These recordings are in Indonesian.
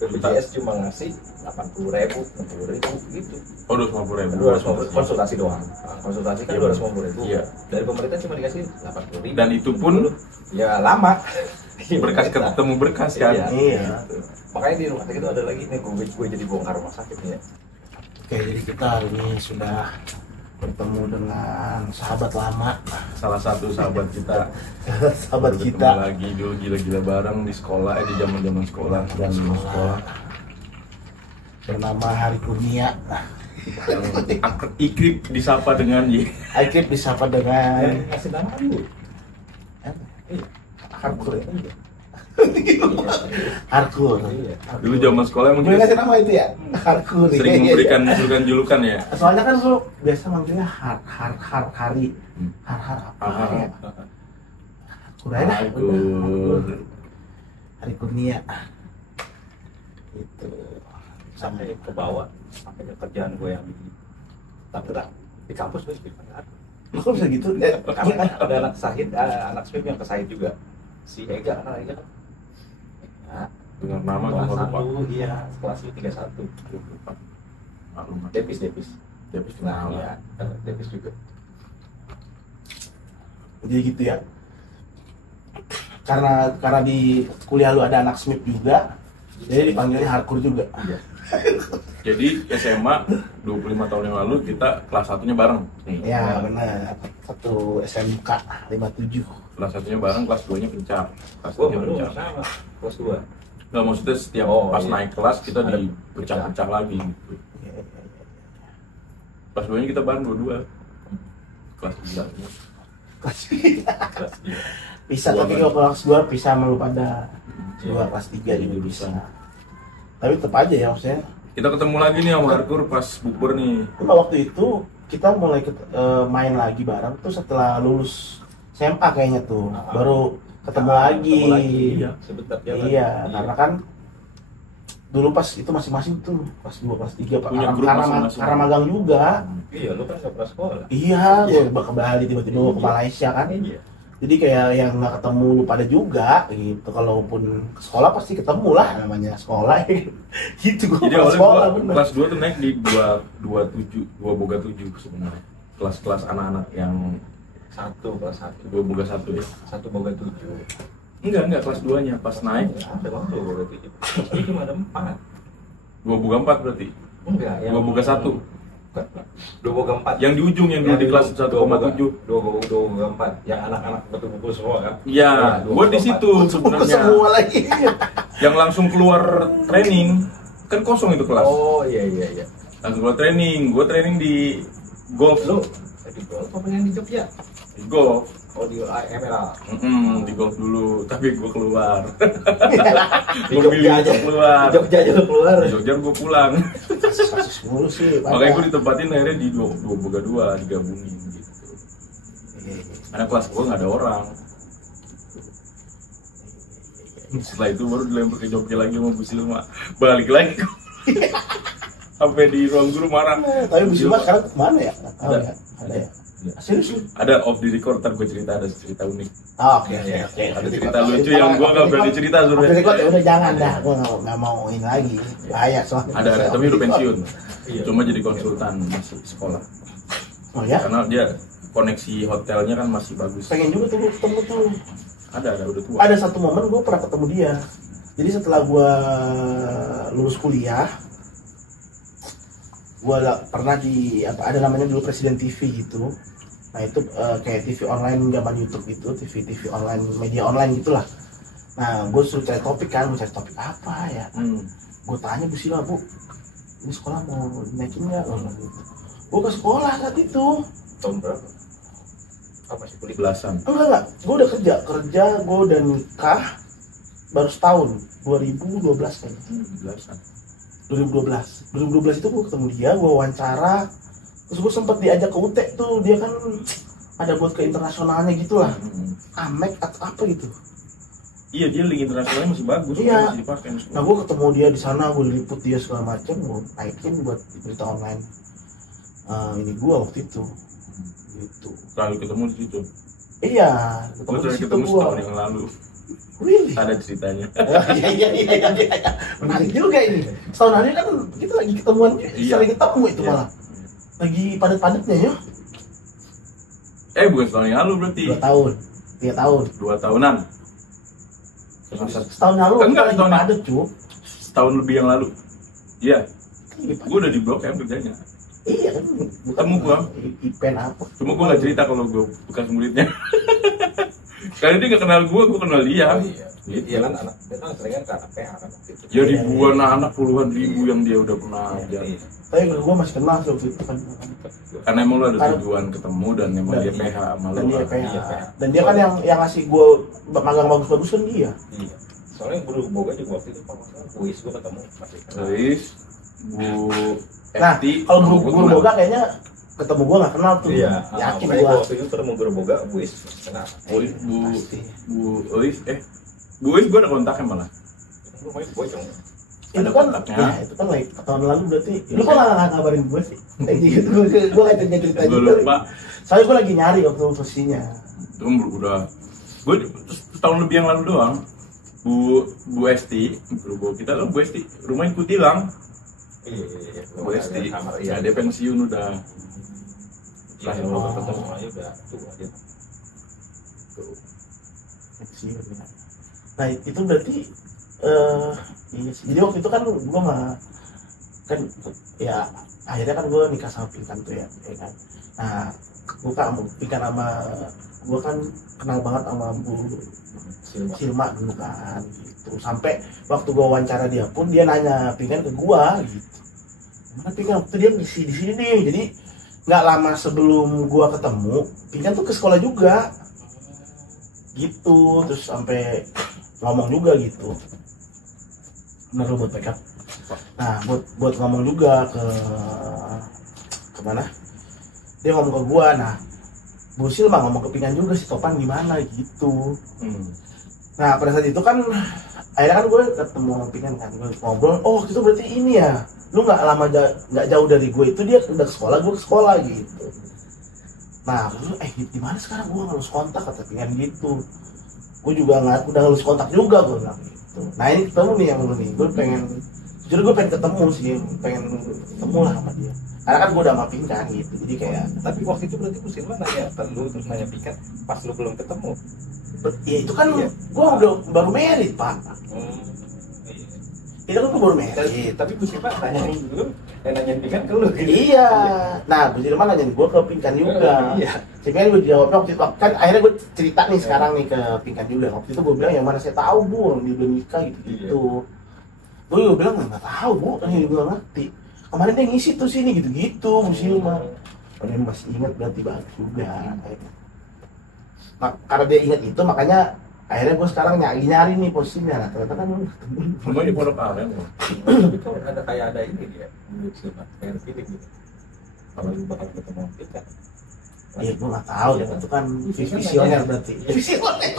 BPJS cuma ngasih 80.000, 60.000 gitu. Oh, 250.000. 250 konsultasi doang. Konsultasi kan 250.000. Iya. Dari pemerintah cuma dikasih 80.000. Dan itu pun ya lama. berkas ketemu berkas kan. Iya. Makanya di rumah sakit itu ada lagi nih, gue jadi bongkar rumah sakit ya. Oke, jadi kita hari ini sudah bertemu dengan sahabat lama, Salah satu sahabat kita. sahabat Baru kita ketemu lagi dulu gila-gila bareng di sekolah, di zaman-zaman sekolah dan sekolah. bernama Hari Kurnia. Yang Ikrip disapa dengan Y. Akhir disapa dengan Ngasih nama kan lu. Iya. Harkur ya? Harkur. Iya. Dulu zaman sekolah emang Gue kita ngasih nama itu ya? Harkur. sering memberikan julukan ya. Soalnya kan lu biasa manggilnya Hari. Har apa ya? Harkur aja dah. Harkur. Hari Kurnia. Itu. Sampai ke bawah, sampai ke kerjaan gue yang di Tangerang. Di kampus gue speed banget. Lu kok bisa gitu? Karena ada anak Sahid, anak speed yang ke Sahid juga. Si Ega, anak Ega kan. Nah, Dengan nama kelas gue lupa. 1, iya, kelas 31. Maklum. Depis. Depis Nah, kenal. iya, Depis juga. Jadi gitu ya. Karena di kuliah lu ada anak Smith juga, jadi dipanggilnya Harkur juga. Iya. Jadi SMA 25 tahun yang lalu kita kelas satunya bareng. Ya benar. Satu SMK 57. Kelas satunya bareng, kelas 2-nya pencar. Kelas Gue 3 baru pencar. sama, kelas 2. Nggak, maksudnya setiap Oh, pas iya. naik kelas kita Ada dipecah-pecah lagi gitu. Ya, Kelas 2-nya kita bareng dua-dua. Kelas 3. Kelas 3. bisa Dua tapi kan? kalau kelas 2 bisa sama lu pada Iya. kelas 3 juga bisa. Tapi tetap aja ya maksudnya. Kita ketemu lagi nih sama Harkur pas bukber nih. Cuma waktu itu kita mulai main lagi bareng tuh setelah lulus SMA kayaknya tuh. Baru ketemu lagi. Iya, sebentar jalan. Iya, karena kan dulu pas itu masing-masing tuh kelas 2, kelas 3 Punya grup masing-masing. karena magang juga. Iya, lu kan gak pernah sekolah. Iya, gue ke Bali tiba-tiba gue ke Malaysia kan. Iya. Jadi kayak yang nggak ketemu lu pada juga gitu. Kalaupun ke sekolah pasti ketemu lah, namanya sekolah. Gitu gue Jadi ke awalnya sekolah gua bener. kelas 2 tuh naik di 2 boga 7 sebenarnya. Kelas-kelas anak-anak yang Kelas 1. 2 boga 1 ya. 1 boga 7. Enggak kelas 2-nya pas naik Ada bang 2 boga 7. Ini cuma ada 4. 2 boga 4 berarti. Enggak, 2 boga 1. 2 boga 4. Yang di ujung yang dulu di kelas 1,7. 2 boga 4. Yang anak-anak betul-betul semua kan. Iya, dua gua boga di 4. situ Buku sebenarnya. semua lagi. Yang langsung keluar training kan kosong itu kelas. Oh iya. Langsung keluar training. Gua training di golf. Lu di golf apa yang di Jogja? Di golf. Oh di Emerald. Di golf dulu, tapi gua keluar. Di Gua Jogja pilih aja. untuk keluar. Di Jogja aja lu keluar. Di Jogja gua pulang. Kasus mulu sih. Makanya gua ditempatin akhirnya di 2 boga 2 digabungin gitu. Karena kelas gua nggak ada orang. Setelah itu baru dilempar ke Jogja lagi sama Bu Silma. Balik lagi. Sampai di ruang guru marah. Tapi Bu Silma sekarang kemana ya? Nggak tahu Ada. ya. Ada ya? Serius lu? Ada off the record, ntar gue cerita, ada cerita unik. Oh, oke. Ada cerita lucu yang gue gak berani cerita Jadi sebenarnya. kok ya udah jangan dah, gue nggak mau ini lagi. Bahaya soalnya. Ada, tapi udah pensiun. Iya. Cuma jadi konsultan masih sekolah. Oh ya? Karena dia koneksi hotelnya kan masih bagus. Pengen juga tuh gua ketemu tuh. Ada udah tua. Ada satu momen gue pernah ketemu dia. Jadi setelah gue lulus kuliah, gue pernah di ada namanya dulu Presiden TV gitu. Nah itu kayak TV online zaman YouTube gitu, TV online, media online gitulah. Nah gue suruh cari topik kan, mau cari topik apa ya? Gue tanya Bu Sila, Bu, ini sekolah mau naikin nggak? Gue ke sekolah saat itu. Tahun berapa? Apa masih kuliah? Belasan. Enggak, gue udah kerja, gue udah nikah baru setahun, 2012 kayaknya. Belasan. 2012 itu gue ketemu dia, gue wawancara, terus gue sempet diajak ke UT tuh, dia kan ada buat ke internasionalnya gitu lah, Amek atau apa gitu. Iya, dia link internasionalnya masih bagus, Iya. masih dipakai. Nah gue ketemu dia di sana, gue diliput dia segala macam, gue naikin buat berita online. Ini gue waktu itu, gitu. Selalu ketemu di situ. Iya, Gue terakhir situ ketemu gua. setahun yang lalu. Really? Ada ceritanya. Iya. Menarik juga ini. Setahun hari kan kita lagi ketemuan, Iya. sering ketemu itu Iya. malah. Lagi padat-padatnya ya. Bukan setahun yang lalu berarti. 2 tahun, 3 tahun. 2 tahunan. Setahun lalu Enggak, kita lagi setahun. padat cuy. Setahun lebih yang lalu. Iya, Lagi padat. gue udah di Blok M kerjanya. Iya kan, bukan Ketemu gua. event apa. Cuma gue gak cerita kalau gue bekas muridnya. Karena dia gak kenal gue kenal dia. Iya kan anak dia kan seringan ke anak PH kan waktu itu. Ya ribuan anak, puluhan ribu yang dia udah pernah ajar. Iya. Tapi gue masih kenal sih waktu itu kan. Karena emang lo ada tujuan ketemu dan emang dia PH sama lo. Dan dia Iya, PH. PH. Dan dia kan yang ngasih gue magang bagus-bagus kan dia. Iya. Soalnya guru boga juga waktu itu kalau kuis gue ketemu masih kenal. Terus Bu Nah, Esti, kalau gua guru kenal. boga kayaknya ketemu gue nggak kenal tuh. Iya. Yakin Makanya gue. gua waktu itu ketemu guru boga kuis kenal. Ois, Pasti. Bu Ois, Bu Ois gue ada kontaknya malah. Rumahnya bocong. Itu Ada kan, kontaknya. ya itu kan like, tahun lalu berarti. Lu kok nggak ngabarin gue sih? Kayak gitu, gue nggak cerita Gue juga. lupa. Soalnya gue lagi nyari waktu posisinya. Itu kan udah gue setahun lebih yang lalu doang. Bu Esti, guru kita lo Bu Esti, rumahnya Kutilang. Iya. Bu Esti, Kamar ya iya. dia pensiun udah. Iya, Terakhir kalau lo ketemu ketemu. semuanya udah tua dia. Nah itu berarti iya sih. Jadi waktu itu kan gue mah kan ya akhirnya kan gue nikah sama Pinkan tuh ya kan. Nah gue kan Pinkan sama gue kan kenal banget sama Bu Silma. Silma dulu kan gitu. Sampai waktu gue wawancara dia pun dia nanya Pinkan ke gue gitu. Mana Pinkan waktu dia di sini nih. Jadi nggak lama sebelum gue ketemu Pinkan tuh ke sekolah juga gitu, terus sampai ngomong juga gitu. Bener lu buat backup. Nah buat ngomong juga ke mana? Dia ngomong ke gua. Nah Bu Silma ngomong ke Pinkan juga si Topan gimana gitu. Nah pada saat itu kan akhirnya kan gue ketemu sama Pinkan kan, gue ngobrol. Oh itu berarti ini ya, lu nggak lama nggak jauh dari gue itu, dia udah ke sekolah, gue ke sekolah gitu. Nah, gimana sekarang gue harus kontak kata Pinkan gitu. Gue juga udah harus kontak juga gue bilang gitu. Nah ini ketemu nih yang lu nih, gue pengen, jujur gue pengen ketemu sih, pengen ketemu lah sama dia. Karena kan gue udah sama Pinkan gitu, jadi kayak, Tapi waktu itu berarti Bu Silma nanya ke lu terus nanya Pinkan pas lu belum ketemu. ya itu kan Iya. gue udah baru married pak. Iya. Itu kan gue baru married. Tapi Bu Silma nanya lu, nanya Pinkan ke lu gitu. Iya. Nah, Bu Silma nanya gue ke Pinkan juga. Iya. Sehingga gue jawabnya waktu itu, kan akhirnya gue cerita nih sekarang nih ke Pinkan juga. Waktu itu gue bilang, yang mana saya tahu Bu, orang dia belum nikah gitu-gitu. Gue juga bilang, nggak tahu Bu, kan dia bilang ngerti. Kemarin dia ngisi tuh sini gitu-gitu, Bu Silma. Oh, dia masih ingat berarti bagus juga. Karena dia ingat itu, makanya akhirnya gue sekarang nyari nih posisinya. Nah, ternyata kan Rumah di Pondok Aren. Tapi tuh ada kayak ada ini dia, Bu Silma, kayak feeling gitu. Kalau lu bakal ketemu Pinkan. iya gue nggak tahu ya, itu kan visioner berarti. Visioner.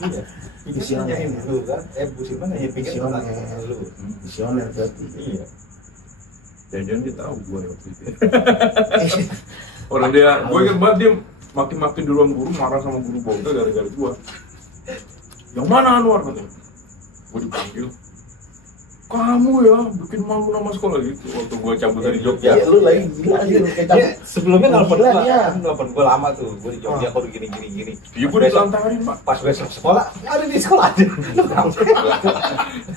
Iya. Visioner. Lu kan, Bu Silma nanya Pinkan Visioner. lu. Visioner berarti. Iya. Jangan dia tahu gue waktu itu. Orang dia, gue ingat banget dia makin-makin di ruang guru marah sama guru boga gara-gara gue. Yang mana Anwar katanya? Gue dipanggil. Kamu ya bikin malu nama sekolah gitu. Waktu gue cabut dari Jogja. Ya lu lagi gila aja kayak Dia sebelumnya nelfon Gila gua, dia. kan nelfon gua lama tuh, gua di Jogja kok gini. Iya gue ditelantarin pak. Pas besok sekolah, ada di sekolah aja.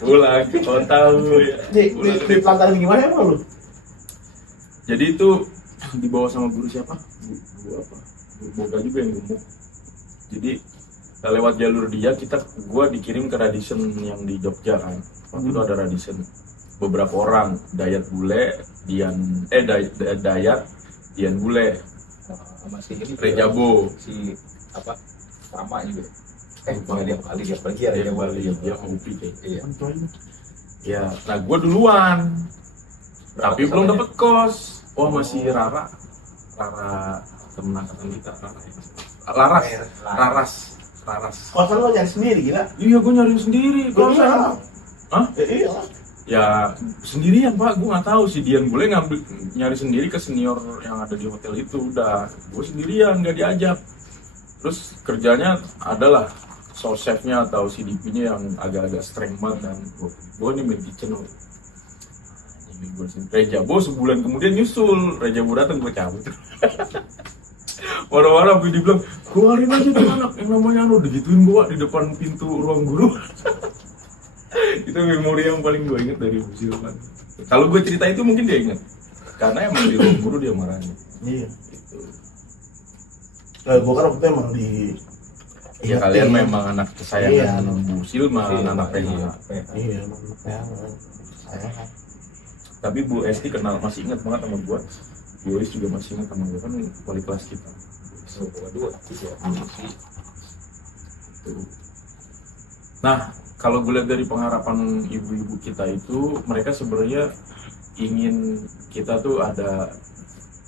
Ulang, kau tahu ya. di pelataran gimana emang lu? Jadi itu dibawa sama guru siapa? Guru apa? Guru boga juga yang gemuk. Jadi lewat jalur dia gua dikirim ke Radisson yang di Jogja kan. Waktu itu ada Radisson. Beberapa orang, Dayat Bule, Dayat, Dian Bule, Sama si ini Rejabo. si apa? Rama juga. Lupa. Dia pergi ya, Dia dia Bali, balik. dia Upi kayak. Iya. Ya, nah gua duluan. Tapi belum dapet kos. Oh masih Rara temen angkatan kita Raras. Kalau kan lu nyari sendiri gila. Iya gue nyariin sendiri. Gua Kalau saya, hah? Iya. Ya sendirian pak. Gue nggak tahu si Dian boleh nyari sendiri ke senior yang ada di hotel itu. Udah gue sendirian nggak diajak. Terus kerjanya adalah chefnya atau CDP-nya yang agak-agak strength banget dan gue nih main kitchen loh. Reja Bo sebulan kemudian nyusul, Reja Bo datang gue cabut. Warna-warna dia bilang, keluarin aja tuh anak yang namanya Anu, digituin gue di depan pintu ruang guru. Itu memori yang paling gue inget dari Bu Silman. Kalau gue cerita itu mungkin dia inget, karena emang di ruang guru dia marahnya. Iya. Gitu. Nah, gue kan waktu itu emang di Ya kalian memang anak kesayangan Bu Silman, anak PH. Iya, emang sayang. Tapi Bu Esti kenal, masih ingat banget sama gue. Bu Esti juga masih ingat sama gue, kan wali kelas kita. Nah, kalau gue lihat dari pengharapan ibu-ibu kita itu, mereka sebenarnya ingin kita tuh ada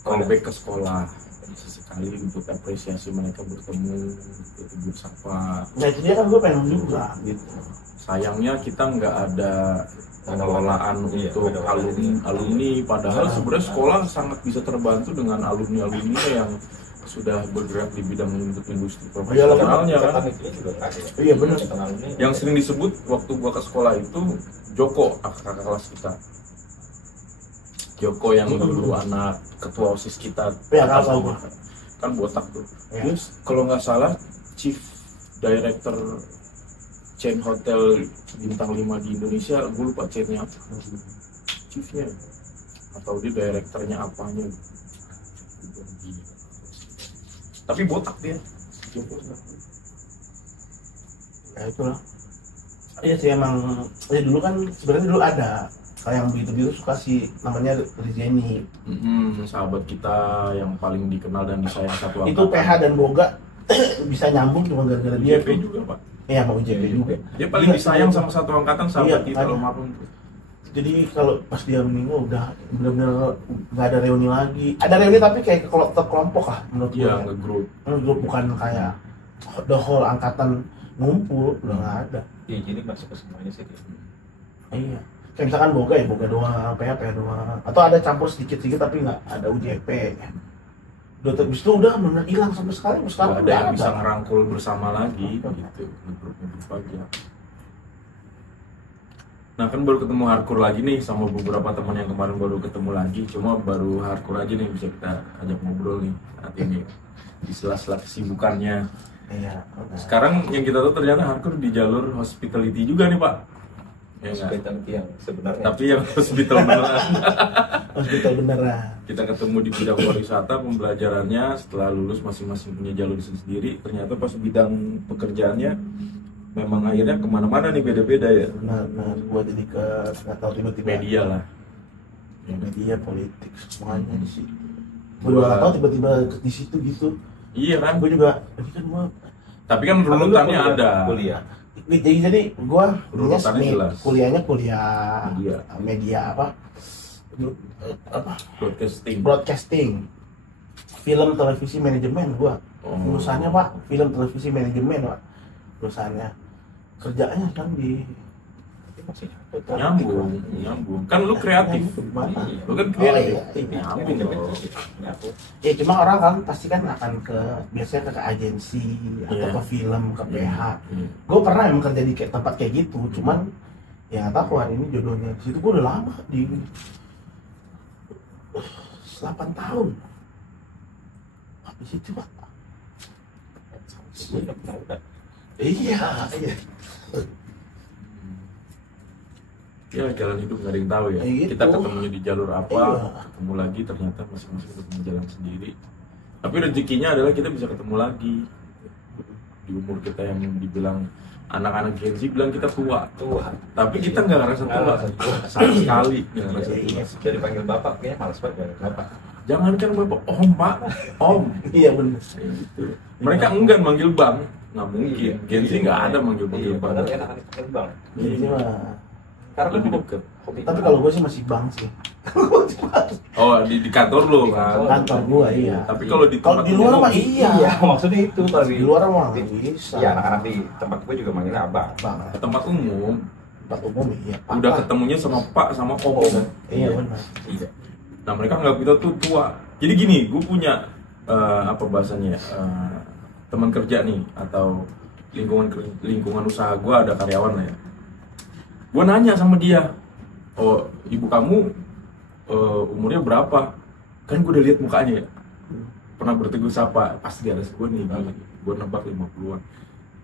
callback ke sekolah sesekali untuk apresiasi mereka bertemu, tegur sapa. Nah itu dia kan gue pengen juga gitu. Sayangnya kita nggak ada pengelolaan untuk alumni, padahal sebenarnya sekolah sangat bisa terbantu dengan alumni yang sudah bergerak di bidang industri profesionalnya kan. Iya benar. Yang sering disebut waktu gua ke sekolah itu Joko, kakak kelas kita. Joko yang dulu anak ketua OSIS kita. Iya, tahu gua. Kan botak tuh. Ya. Terus kalau nggak salah Chief Director chain hotel bintang 5 di Indonesia, gue lupa chainnya apa. Chiefnya atau dia direkturnya apanya. Tapi botak dia. Ya itulah. Iya sih emang. Ya dulu kan sebenarnya dulu ada yang begitu suka sih namanya Rizeni. Sahabat kita yang paling dikenal dan disayang satu angkatan. Itu PH dan Boga bisa nyambung cuma gara-gara dia UJP juga pak. Iya mau UJP juga. Dia paling disayang sama satu angkatan sahabat kita almarhum. Jadi kalau pas dia meninggal udah benar-benar nggak ada reuni lagi. Ada reuni tapi kayak kelompok lah menurut gue. Iya nge-group. Nge-group bukan kayak the whole angkatan ngumpul udah nggak ada. Iya jadi masuk ke semuanya sih. Iya. Kayak misalkan Boga ya Boga doang, PH doang. Atau ada campur sedikit-sedikit tapi nggak ada UJP. Udah terus itu udah benar hilang sampai sekarang. Sekarang ada yang bisa ngerangkul bersama lagi gitu. Nge-group aja. Nah kan baru ketemu hardcore lagi nih sama beberapa teman yang kemarin baru ketemu lagi. Cuma baru hardcore aja nih bisa kita ajak ngobrol nih saat ini di sela-sela kesibukannya. Iya. Sekarang yang kita tahu ternyata hardcore di jalur hospitality juga nih pak. Ya, hospitality yang sebenarnya. Tapi yang hospital beneran. Hospital beneran. Kita ketemu di bidang pariwisata pembelajarannya setelah lulus masing-masing punya jalur sendiri. Ternyata pas bidang pekerjaannya memang akhirnya kemana-mana nih beda-beda ya. Nah, gua jadi ke nggak tahu tiba-tiba Media lah. Ya, media politik semuanya di situ. Gua juga nggak tahu tiba-tiba di situ gitu. Iya kan? Gua juga, ini kan gua. Tapi kan runutannya ada. Kuliah. Jadi gua Runutannya jelas. kuliahnya kuliah Media. media apa? Broadcasting. Film televisi manajemen gua. Lulusannya Pak, film televisi manajemen Pak. Lulusannya. Kerjanya kan di nyambung kan lu kreatif lu kan kreatif nyambung loh. Ya cuma orang kan pasti kan akan biasanya ke agensi atau ke film ke PH. Gue pernah emang kerja di tempat kayak gitu, cuman ya nggak tahu hari ini jodohnya di situ. Gue udah lama di 8 tahun di situ Pak. Iya. Ya jalan hidup nggak ada yang tahu ya. Gitu. Kita ketemunya di jalur apa, Iya. ketemu lagi ternyata masing-masing ketemu jalan sendiri. Tapi rezekinya adalah kita bisa ketemu lagi di umur kita yang dibilang anak-anak Gen Z bilang kita tua. Tapi kita nggak ngerasa tua sama sekali. Nggak ngerasa tua. Iya, sudah dipanggil bapak, kayaknya malas banget panggil bapak. Jangan kan bapak, om pak, om. Iya benar. Gitu. Mereka enggan manggil bang, nggak mungkin. Gen Z nggak ada manggil-manggil bang. Padahal enak-enak panggil bang. Jadi mah. Karena Lebih deket. Tapi kalau gue sih masih bang sih. Oh di kantor lo kan. Kantor gue iya. Tapi kalau di tempat di luar umum, mah iya. Iya, maksudnya itu kalau Di luar mah nggak bisa. Iya, anak-anak di tempat gue juga manggilnya abang. Bang. tempat umum Tempat umum iya. udah ketemunya sama pak sama om. Iya benar. Iya. Nah mereka nggak kita tuh tua. Jadi gini, gue punya apa bahasanya teman kerja nih atau lingkungan usaha gue ada karyawan lah ya. Gue nanya sama dia, oh ibu kamu umurnya berapa? Kan gue udah lihat mukanya ya, pernah bertegur sapa, pasti di atas gue nih, gue nebak 50-an.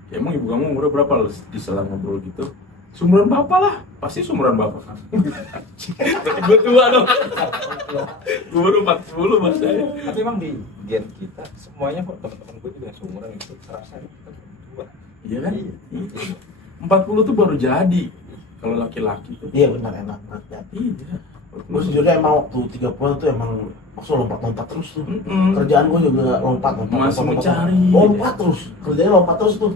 Ya, emang ibu kamu umurnya berapa? Diselang ngobrol gitu, sumuran bapak lah, pasti sumuran bapak kan. Berarti gue tua dong. Gue baru 40 maksudnya. Tapi emang di gen kita semuanya kok, teman-teman gue juga seumuran itu terasa kita tua. Iya kan? Iya. 40 tuh baru jadi kalau laki-laki tuh. Iya benar, enak banget ya. Iya. Gue sejujurnya emang waktu 30 tuh emang maksudnya lompat-lompat terus tuh. Mm-mm. Kerjaan gue juga lompat Masih mencari. lompat terus, kerjanya lompat terus tuh.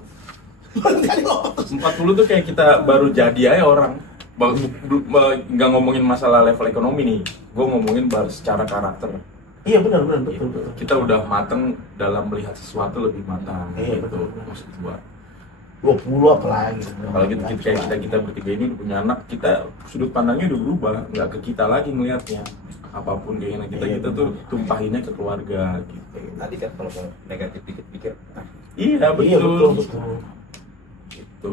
Kerjanya lompat terus. 40 tuh kayak kita baru jadi aja orang. Nggak ngomongin masalah level ekonomi nih, gue ngomongin secara karakter. Iya benar betul betul. Kita udah mateng dalam melihat sesuatu lebih matang. Iya, Gitu betul. maksud gue. 20 apalagi. Apalagi kita bertiga ini udah punya anak, kita sudut pandangnya udah berubah, nggak ke kita lagi ngelihatnya. Apapun keinginan kita tuh tumpahinnya ke keluarga gitu. Tadi kan kalau mau negatif dikit pikir, Iya betul. Iya betul. Gitu.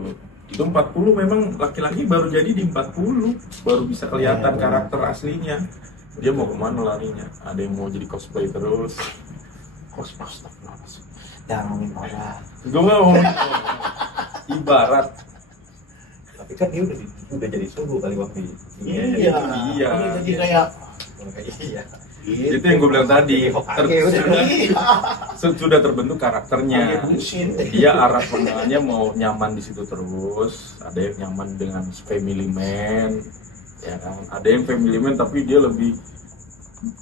Itu 40 memang laki-laki baru jadi di 40 baru bisa kelihatan karakter aslinya. Dia mau kemana larinya? Ada yang mau jadi cosplay terus. Kospas jangan ngomongin orang. Gue nggak mau ibarat. tapi kan dia udah jadi suhu kali waktu itu. Iya. Iya. Udah jadi kayak Iya. gitu. Itu yang gue bilang tadi. Iya. Sudah terbentuk karakternya. Pakai bullshit. Dia arah pandangannya mau nyaman di situ terus. Ada yang nyaman dengan family man, ya kan. Ada yang family man tapi dia lebih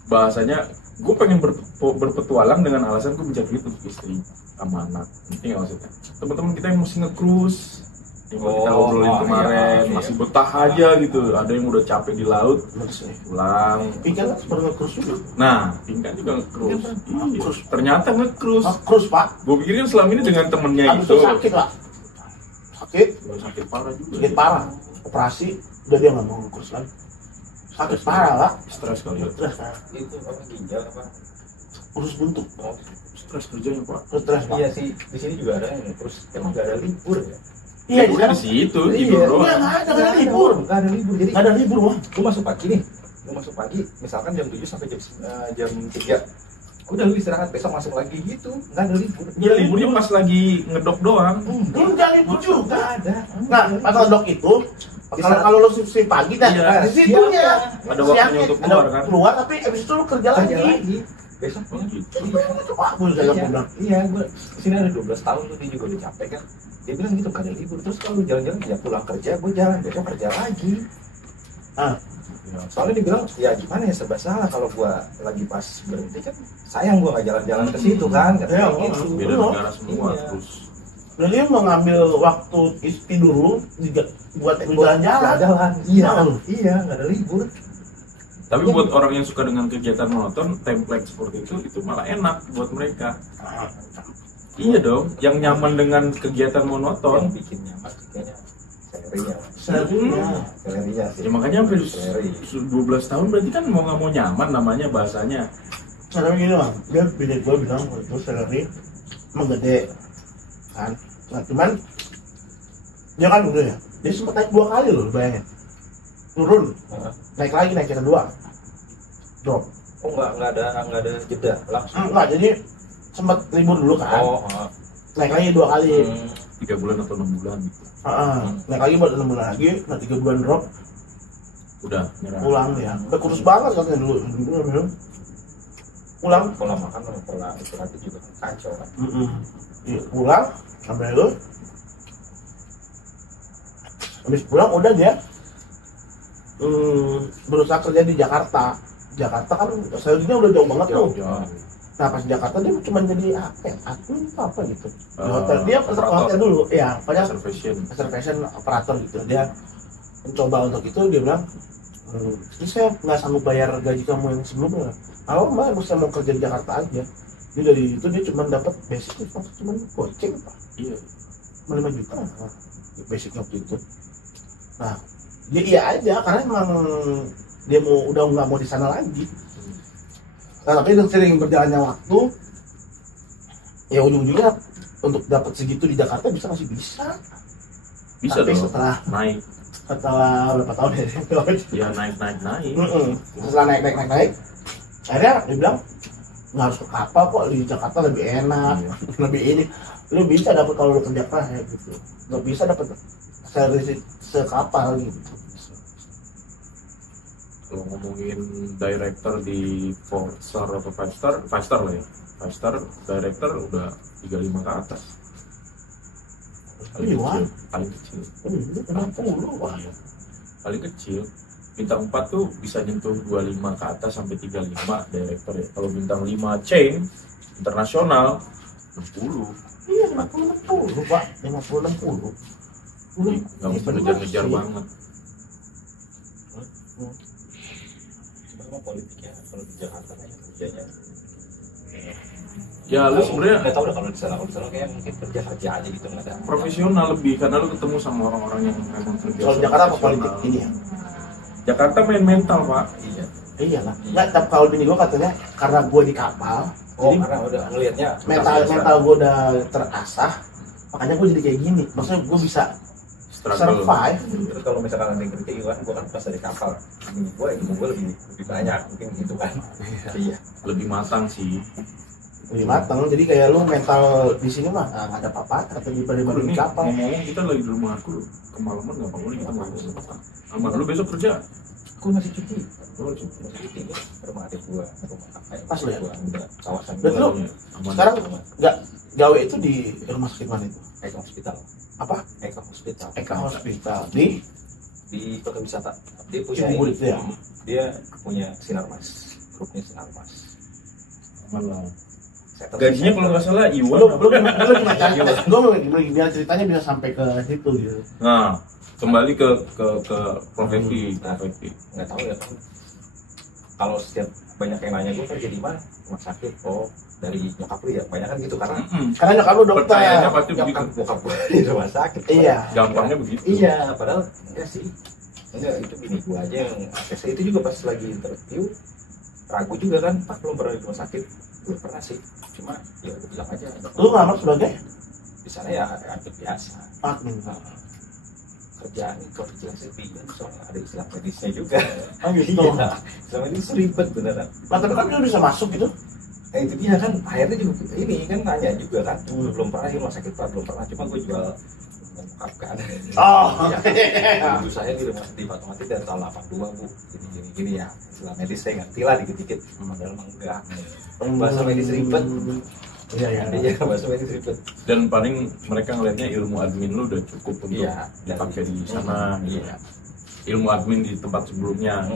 bahasanya gue pengen berpetualang dengan alasan gue mencari duit untuk istri sama anak. Ini nggak maksudnya. Teman-teman kita yang masih nge-cruise, yang kita obrolin kemarin, iya. masih betah aja gitu. Ada yang udah capek di laut, pulang. Tapi kan pernah nge-cruise juga. Nah, Pinkan juga nge-cruise. Iya, Iya. cruise. Ternyata nge-cruise. Cruise pak. Gue pikirin selama ini dengan temennya Habis itu itu sakit pak. Sakit. sakit parah juga. Sakit parah. Operasi. Udah dia nggak mau nge-cruise lagi. Sakit parah pak. Stres kali ya. Stres pak. Itu apa ginjal apa? Urus buntu. Stres kerjanya pak. Stres pak. Iya sih, di sini juga ada yang terus emang gak ada libur ya. Iya Liburnya di situ, Iya. tidur doang. Iya, nggak ada libur. Gak ada libur. Jadi Nggak ada libur bang. gue masuk pagi nih. Gue masuk pagi, misalkan jam 7 sampai jam 3. Gue udah istirahat, besok masuk lagi gitu. Gak ada libur. Ya liburnya pas lagi ngedok doang. Enggak libur juga. Gak ada. Nah, pas dok itu kalau lu shift pagi dah Iya. di situnya Ada waktunya untuk keluar, kan? keluar tapi abis itu lu kerja Kerja lagi. lagi. Besok Oh, gitu. Itu bagus saya bilang. Iya, gue kesini ada 12 tahun tuh, dia juga udah capek kan. Dia bilang gitu, gak ada libur. Terus kalau lu jalan-jalan, ya pulang kerja, gue jalan, besok kerja lagi. Ah, Soalnya dia bilang, ya gimana ya, serba salah kalau gue lagi pas berhenti kan, sayang gue gak jalan-jalan ke situ kan. Katanya Iya, gitu. Beda negara semua Iya. terus. berarti lu mau ngambil waktu tidur lu buat lu jalan-jalan. Jalan. Iya, Nah, iya, gak ada libur. Tapi buat orang yang suka dengan kegiatan monoton, template seperti itu malah enak buat mereka. Iya dong, yang nyaman dengan kegiatan Yang monoton. bikin nyaman kayaknya salary-nya. Serinya. Salary-nya sih. Ya makanya sampai Salary. 12 tahun berarti kan mau nggak mau nyaman namanya bahasanya. Nah, tapi gini bang, dia bini gue bilang itu salary emang gede kan. Nah, cuman dia kan udah ya, dia sempat naik 2 kali loh, bayangin. Turun, Heeh. naik lagi, naik yang kedua, drop. Oh nggak ada jeda langsung. Enggak, jadi sempat libur dulu kan, Oh, naik lagi 2 kali. 3 bulan atau 6 bulan gitu. Naik lagi buat 6 bulan lagi, nah 3 bulan drop, Udah nyerah. pulang ya. Udah kurus banget katanya dulu, pulang. pola makan sama pola istirahat juga kacau kan. Iya, pulang sampai itu. Habis pulang udah dia berusaha kerja di Jakarta. Jakarta kan salary-nya udah jauh banget tuh. Jauh. Nah pas di Jakarta dia cuma jadi apa ya, admin apa gitu. Di Eh, hotel dia pesan operator. hotel dulu, ya pokoknya Reservation. reservation operator gitu. Dia mencoba untuk itu, dia bilang, ini saya nggak sanggup bayar gaji kamu yang sebelumnya. Oh mbak, saya mau kerja di Jakarta aja. Dia dari itu dia cuma dapat basic itu cuma goceng pak, Iya. 5 juta basic waktu itu. Nah dia iya aja karena emang dia mau udah nggak mau di sana lagi. Nah, tapi sering berjalannya waktu, ya ujung-ujungnya untuk dapat segitu di Jakarta masih bisa. Bisa Tapi dong setelah berapa tahun ya? ya naik. Setelah naik, akhirnya dia bilang nggak harus ke kapal kok, di Jakarta lebih enak, lebih ini. Lu bisa dapat kalau lu kerja keras ya gitu. Nggak bisa dapat salary sekapal gitu. Kalau ngomongin director di 4 star atau 5 star lah ya, 5 star director udah 35 ke atas. Paling Iya, kecil. 60 wah. Iya. Paling kecil. Bintang 4 tuh bisa nyentuh 25 ke atas sampai 35 director ya. Kalau bintang 5 chain internasional 60. Iya 50-60 Pak, 50-60. Nggak bisa ngejar-ngejar banget. Memang politiknya kalau di Jakarta kayak kerjanya. Ya lu sebenarnya nggak tahu dah kalau di sana kayak mungkin kerja aja gitu nggak ada. profesional lebih karena lu ketemu sama orang-orang yang memang kerja. Kalau di Jakarta apa profesional. politik ini ya? Jakarta main mental pak. Iya. Iya lah. Nggak, tapi kalau bini gue katanya karena gue di kapal, Oh, jadi karena udah ngelihatnya mental gue udah terasah, makanya gue jadi kayak gini. Maksudnya gue bisa Struggle. survive. Terus kalau misalkan nanti kerja Iwan, gue kan pas dari kapal, ilmu gue lebih banyak mungkin gitu kan. Iya. Lebih matang sih. Lebih matang, jadi kayak lu mental di sini mah nggak ada apa-apa kata dibanding Ini di kapal. ngomong kita lagi di rumah aku kemalaman nggak bangun kita makan. Aman lu besok kerja. Gue masih cuti. Oh, cuti. Masih cuti gue. Rumah adik gue, rumah kakak. Pas lu ya? Gua udah kawasan Berarti lu Aman. sekarang nggak gawe itu di rumah sakit mana itu? Eka Hospital. Apa? Eka Hospital. Eka Hospital di Di kota wisata. Dia punya Cibubur itu ya? Dia punya Sinarmas. Grupnya Sinarmas. Aman lah. Saya Gajinya kalau nggak salah Iwan. belum gimana cerita? Gue gimana ceritanya bisa sampai ke situ gitu. Nah, kembali ke profesi. nggak tahu ya kan. Kalau setiap banyak yang nanya gue kerja di mana, rumah sakit. Oh, dari nyokap lu ya, banyak kan gitu karena Karena nyokap lu dokter. Pertanyaannya pasti begitu. nyokap bokap gue di rumah sakit. Iya. Gampangnya begitu. Iya, padahal enggak sih. Enggak, itu bini gue aja yang ACC itu juga pas lagi interview ragu juga kan, Pak belum pernah di rumah sakit. Belum pernah sih, cuma ya udah bilang aja. Lu ngelamar sebagai Di sana ya admin biasa. admin. Kerjaan kalau jelasin bingung soalnya ada istilah medisnya juga. Oh gitu. Iya, istilah medis ribet beneran. Nah, tapi kan lu bisa masuk gitu. Itu dia kan akhirnya juga ini kan tanya juga kan, belum pernah di rumah sakit Pak, belum pernah, cuma gue jual mengungkapkan. Oh. Iya. Dulu saya di rumah di Fatmawati dari tahun 82 Bu, gini ya, istilah medis saya ngerti lah dikit-dikit, padahal mah enggak. Bahasa medis ribet. Iya, iya. Iya, bahasa medis ribet. Dan paling mereka ngelihatnya ilmu admin lu udah cukup untuk Iya, dipakai di sana. Iya. Ilmu admin di tempat sebelumnya.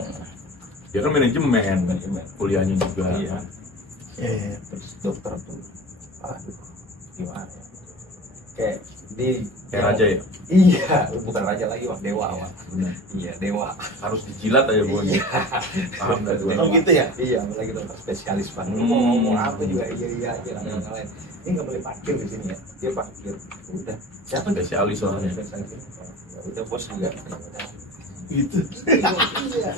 Ya kan manajemen, Manajemen. kuliahnya juga. Iya. Iya. Terus dokter tuh, aduh, gimana ya? Kayak Kayak raja ya. Iya, bukan raja lagi, Wak, dewa, Wak. Benar. Iya, dewa. Harus dijilat aja bos. Iya. Paham dah gue. Oh gitu ya. Iya, lagi dokter spesialis Pak. Lu mau ngomong apa juga iya aja lain. Ini nggak boleh parkir di sini ya. Dia parkir. Udah. Siapa Spesialis soalnya. Spesialis ini. Ya udah bos juga. Ya udah. Gitu. Iya.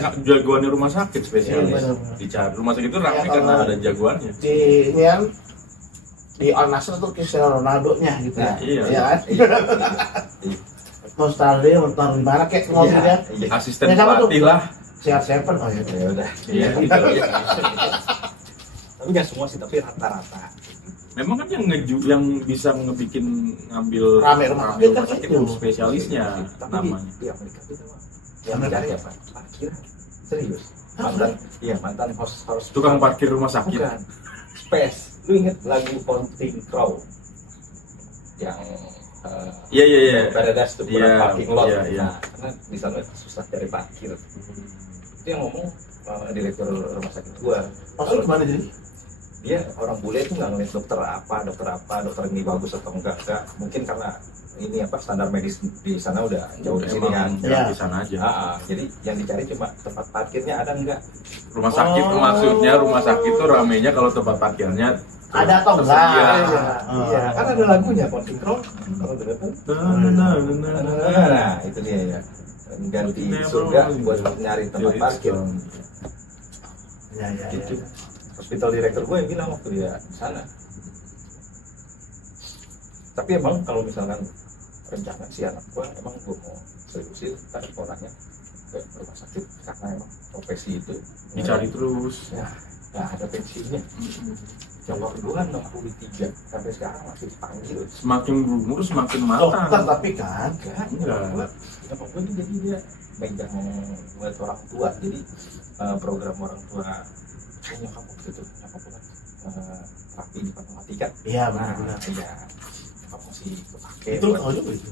Kan jagoannya rumah sakit spesialis. Iya, benar. Dicari rumah sakit itu ramai Ya, karena kalau- ada jagoannya. Di ini kan di Al Nassr tuh Cristiano Ronaldo-nya gitu ya. Nah, iya. Iya kan? Iya. Australia mau taruh di mana kayak ngobrolnya. Iya. Asisten Ya, sama tuh. pelatih lah. CR7 oh ya. Ya udah. Iya. Iya. Tapi nggak semua sih, tapi rata-rata. Memang kan yang bisa ngebikin ngambil Rame rumah sakit kan sakit itu. spesialisnya Tapi namanya. di Amerika itu mah yang mencari apa? Parkir. Serius. Mantan, iya mantan host Tukang parkir rumah sakit. bukan Space. Lu inget lagu Counting Crow yang Iya iya iya. Paradise to Iya, parking lot. iya, iya. Nah, karena di sana susah cari parkir. Itu yang ngomong direktur rumah sakit gua. Maksudnya gimana jadi? Dia orang bule itu nggak ngeliat dokter dokter ini bagus atau enggak. Mungkin karena ini apa standar medis di sana udah jauh di sini kan. Emang Iya. di sana aja. Jadi yang dicari cuma tempat parkirnya ada enggak. Rumah sakit tuh Oh. maksudnya rumah sakit tuh ramenya kalau tempat parkirnya Ada atau enggak? tersedia. Iya, kan ada lagunya Counting Crow. Kalau dengar kan. Nah, itu dia ya. Ganti surga buat nyari tempat parkir. Iya iya. Gitu. Hospital direktur gue yang bilang waktu dia di sana. Tapi emang kalau misalkan rencana si anak gua emang gua mau seriusin tadi orangnya ke rumah sakit karena emang profesi itu Dicari terus. ya nggak ada pensiunnya. Nyokap gua kan 63 sampai sekarang masih dipanggil. Semakin berumur semakin dokter matang. tapi kan Enggak, Enggak. nyokap gua tuh jadi dia megang buat orang tua, jadi program orang tua nyokap waktu itu nyokap gua kan terapi di matematika. iya Nah, benar. iya, nyokap masih kepake. Itu lu buat- tahu juga itu.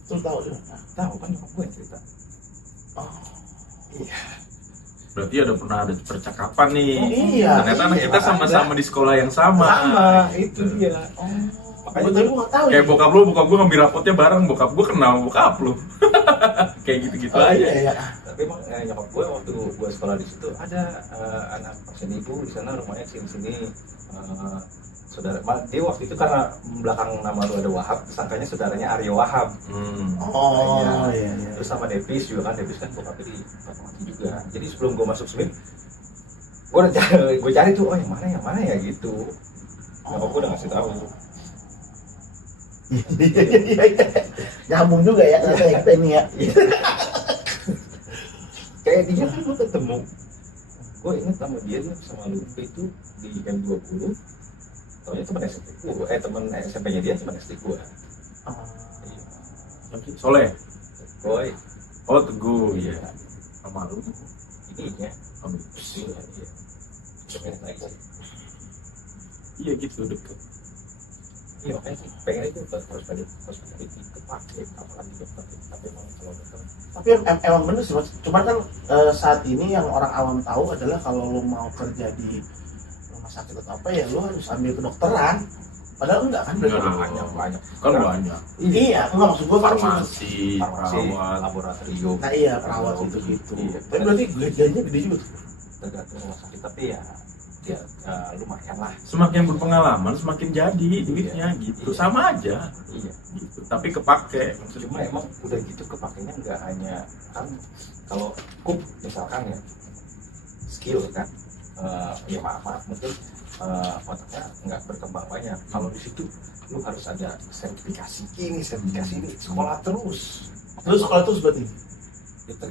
Itu lu tahu juga. tahu kan nyokap gue yang cerita. Oh. Iya. Berarti pernah ada percakapan nih. Iya. Ternyata anak kita Iya, sama-sama di sekolah yang sama. Sama, itu dia. Makanya tadi gua nggak tahu. Kayak ya. bokap gue ngambil rapotnya bareng, bokap gue kenal bokap lu. Kayak gitu-gitu Oh, aja. iya, iya. Tapi emang nyokap gue waktu gue sekolah di situ ada anak pasien ibu di sana rumahnya sini-sini. Saudara, dia waktu itu karena belakang nama lu ada Wahab, sangkanya saudaranya Aryo Wahab. Oh Iya. iya iya. Terus sama Devis juga kan, Devis kan bokapnya di Fatmawati juga. Jadi sebelum gue masuk SMIP, gue cari tuh, oh yang mana ya gitu. Nyokap gue udah ngasih tahu. Iya. Nyambung juga ya ternyata ya kita ini ya. Kayak dia kan gue ketemu, gue inget sama dia sama Luffy itu di M20. Taunya teman SMP gue, teman SMP-nya dia teman SD gue. Soleh. Boy, Oh Teguh, iya. Sama lu. ininya, Amin. iya. Pengen lagi. Iya gitu deket. Iya makanya sih, pengen itu harus pengen kepake, apalagi dokter. Tapi emang kalau dokter, Tapi emang bener sih Mas. Cuman kan saat ini yang orang awam tahu adalah kalau lu mau kerja di rumah sakit atau apa ya lu harus ambil kedokteran. Padahal enggak kan berarti. Enggak. banyak. Kan banyak. Iya, enggak maksud gua farmasi. Farmasi, Farmasi, perawat. laboratorium. Nah iya perawat itu gitu. Iya. Tapi berarti gajinya gede juga tuh. Tergantung rumah sakit, tapi ya lumayan lah. Semakin berpengalaman semakin jadi duitnya gitu. Sama aja Iya. gitu. Tapi kepake. Cuma emang udah gitu kepakainya nggak hanya kan kalau kup misalkan ya skill kan, ya maaf mungkin otaknya nggak berkembang banyak. Kalau di situ lu harus ada sertifikasi ini sekolah terus Terus kalau terus berarti. gitu,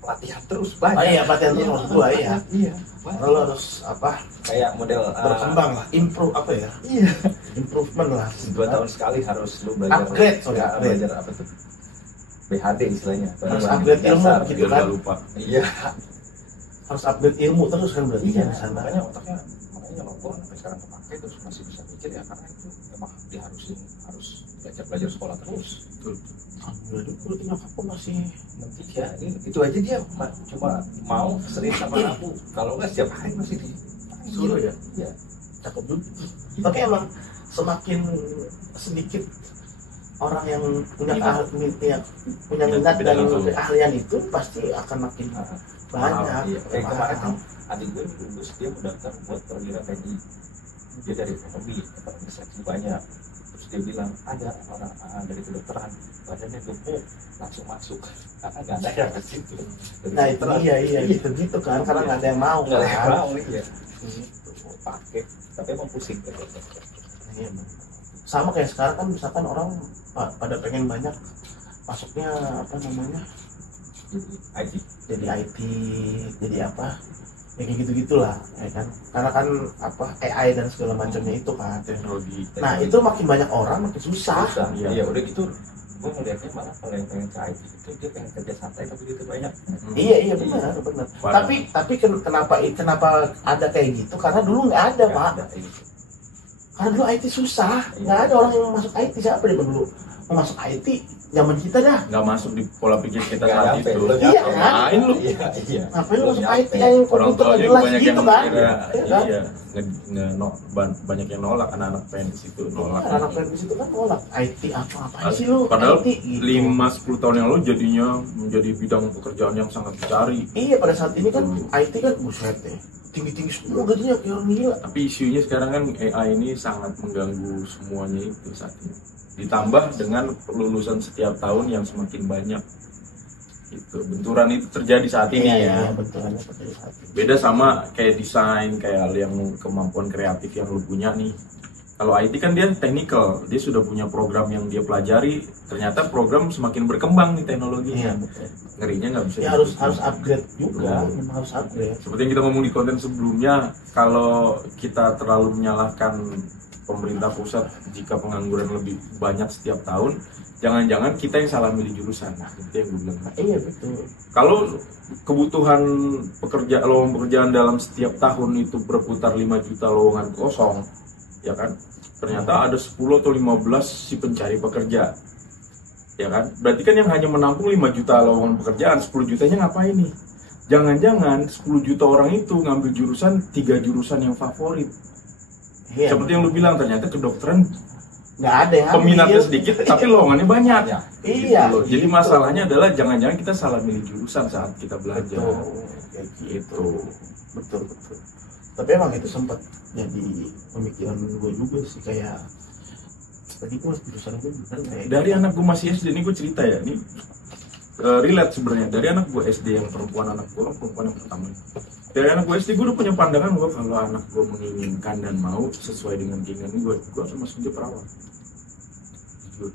pelatihan terus banyak. Oh iya, pelatihan terus maksud gua, iya. Iya. Karena lu harus apa Kayak model berkembang lah, improve apa ya? Iya. Improvement lah. 2 tahun sekali harus lu belajar. Upgrade, sorry, Ya, upgrade. belajar apa tuh? BHD istilahnya. Harus Pengetahuan upgrade ilmu dasar. gitu Biar kan. nggak lupa. Iya. Harus upgrade ilmu terus kan berarti Iya, kan di sana. makanya otaknya nyokap gua sampai sekarang kepake terus masih bisa mikir ya karena itu emang harus belajar sekolah terus. Betul. Alhamdulillah juga berarti nyokap gua masih Nanti ya itu aja dia cuma mau sering sama aku. Kalau nggak setiap hari masih di Suruh ya? Iya. cakep juga. Tapi emang semakin sedikit orang yang punya punya minat dan Bidang itu. keahlian itu pasti akan makin banyak. Iya. Kayak kemarin kan adik gue lulus dia mau daftar buat perwira TNI. Dia dari ekonomi seleksi banyak. Terus dia bilang ada orang dari kedokteran badannya gemuk langsung masuk karena nggak ada yang ke situ. Dari Nah itu kedokteran. iya gitu kan karena nggak ada yang mau Nggak ada yang kan. mau iya. Mau pakai tapi emang pusing kan. Iya, Bang. Sama kayak sekarang kan misalkan orang pada pengen banyak masuknya apa namanya Jadi IT. jadi IT jadi apa ya kayak gitu gitulah ya kan karena kan apa AI dan segala macamnya itu kan. Teknologi. Nah itu makin banyak orang makin susah. Susah. Iya. Iya udah gitu. Gue ngeliatnya malah kalau yang pengen ke IT itu dia pengen kerja santai tapi itu banyak. Iya benar. Parah. Tapi kenapa ada kayak gitu karena dulu nggak ada pak. Ada itu. Karena dulu IT susah nggak ada orang yang masuk IT siapa dia dulu mau masuk IT zaman kita dah. Nggak masuk di pola pikir kita Nggak saat nyampe, itu. belum Iya, nyampe. Ngapain lu? Iya. Ngapain lu Belum masuk nyampe. IT yang Orang komputer tua nggak juga jelas banyak yang gitu kan? kira, Iya kan? iya, banyak yang nolak anak-anak PNS itu nolak. Anak PNS itu kan nolak IT apa sih lu? Padahal IT gitu. 5-10 tahun yang lalu jadinya menjadi bidang pekerjaan yang sangat dicari. Iya pada saat ini kan IT kan buset deh tinggi semua gajinya kayak orang gila. Tapi isunya sekarang kan AI ini sangat mengganggu semuanya itu saat ini. Ditambah dengan lulusan setiap tahun yang semakin banyak. Itu benturan itu terjadi saat ini ya. Iya betul seperti saat ini. Beda sama kayak desain, kayak yang kemampuan kreatif yang lu punya nih. Kalau IT kan dia technical, dia sudah punya program yang dia pelajari. Ternyata program semakin berkembang nih teknologinya. Ngerinya nggak bisa. Ya harus upgrade juga, memang harus upgrade. Seperti yang kita ngomong di konten sebelumnya, kalau kita terlalu menyalahkan pemerintah pusat jika pengangguran lebih banyak setiap tahun, jangan-jangan kita yang salah milih jurusan. Nah, itu yang gue bilang. Iya betul. Kalau kebutuhan lowongan pekerjaan dalam setiap tahun itu berputar 5 juta lowongan kosong, ya kan? Ternyata ada 10 atau 15 si pencari pekerja, ya kan? Berarti kan yang hanya menampung 5 juta lowongan pekerjaan, 10 jutanya ngapain nih? Jangan-jangan 10 juta orang itu ngambil jurusan 3 jurusan yang favorit. Iya, Seperti yang lu bilang, ternyata kedokteran nggak ada yang peminatnya ambil. sedikit, tapi lowongannya banyak. Iya. Gitu. Jadi gitu. masalahnya adalah jangan-jangan kita salah milih jurusan saat kita belajar. Betul, kayak gitu. Betul. Tapi emang itu sempat jadi pemikiran gue juga sih, kayak tadi gue jurusan gue bener kayak Dari anak gue masih SD, ini gue cerita ya, ini relate sebenarnya. Dari anak gue SD yang perempuan, anak gue perempuan yang pertama. Dari anak gue SD, gue udah punya pandangan gue kalau anak gue menginginkan dan mau sesuai dengan keinginan gue harus masukin dia perawat. Jujur.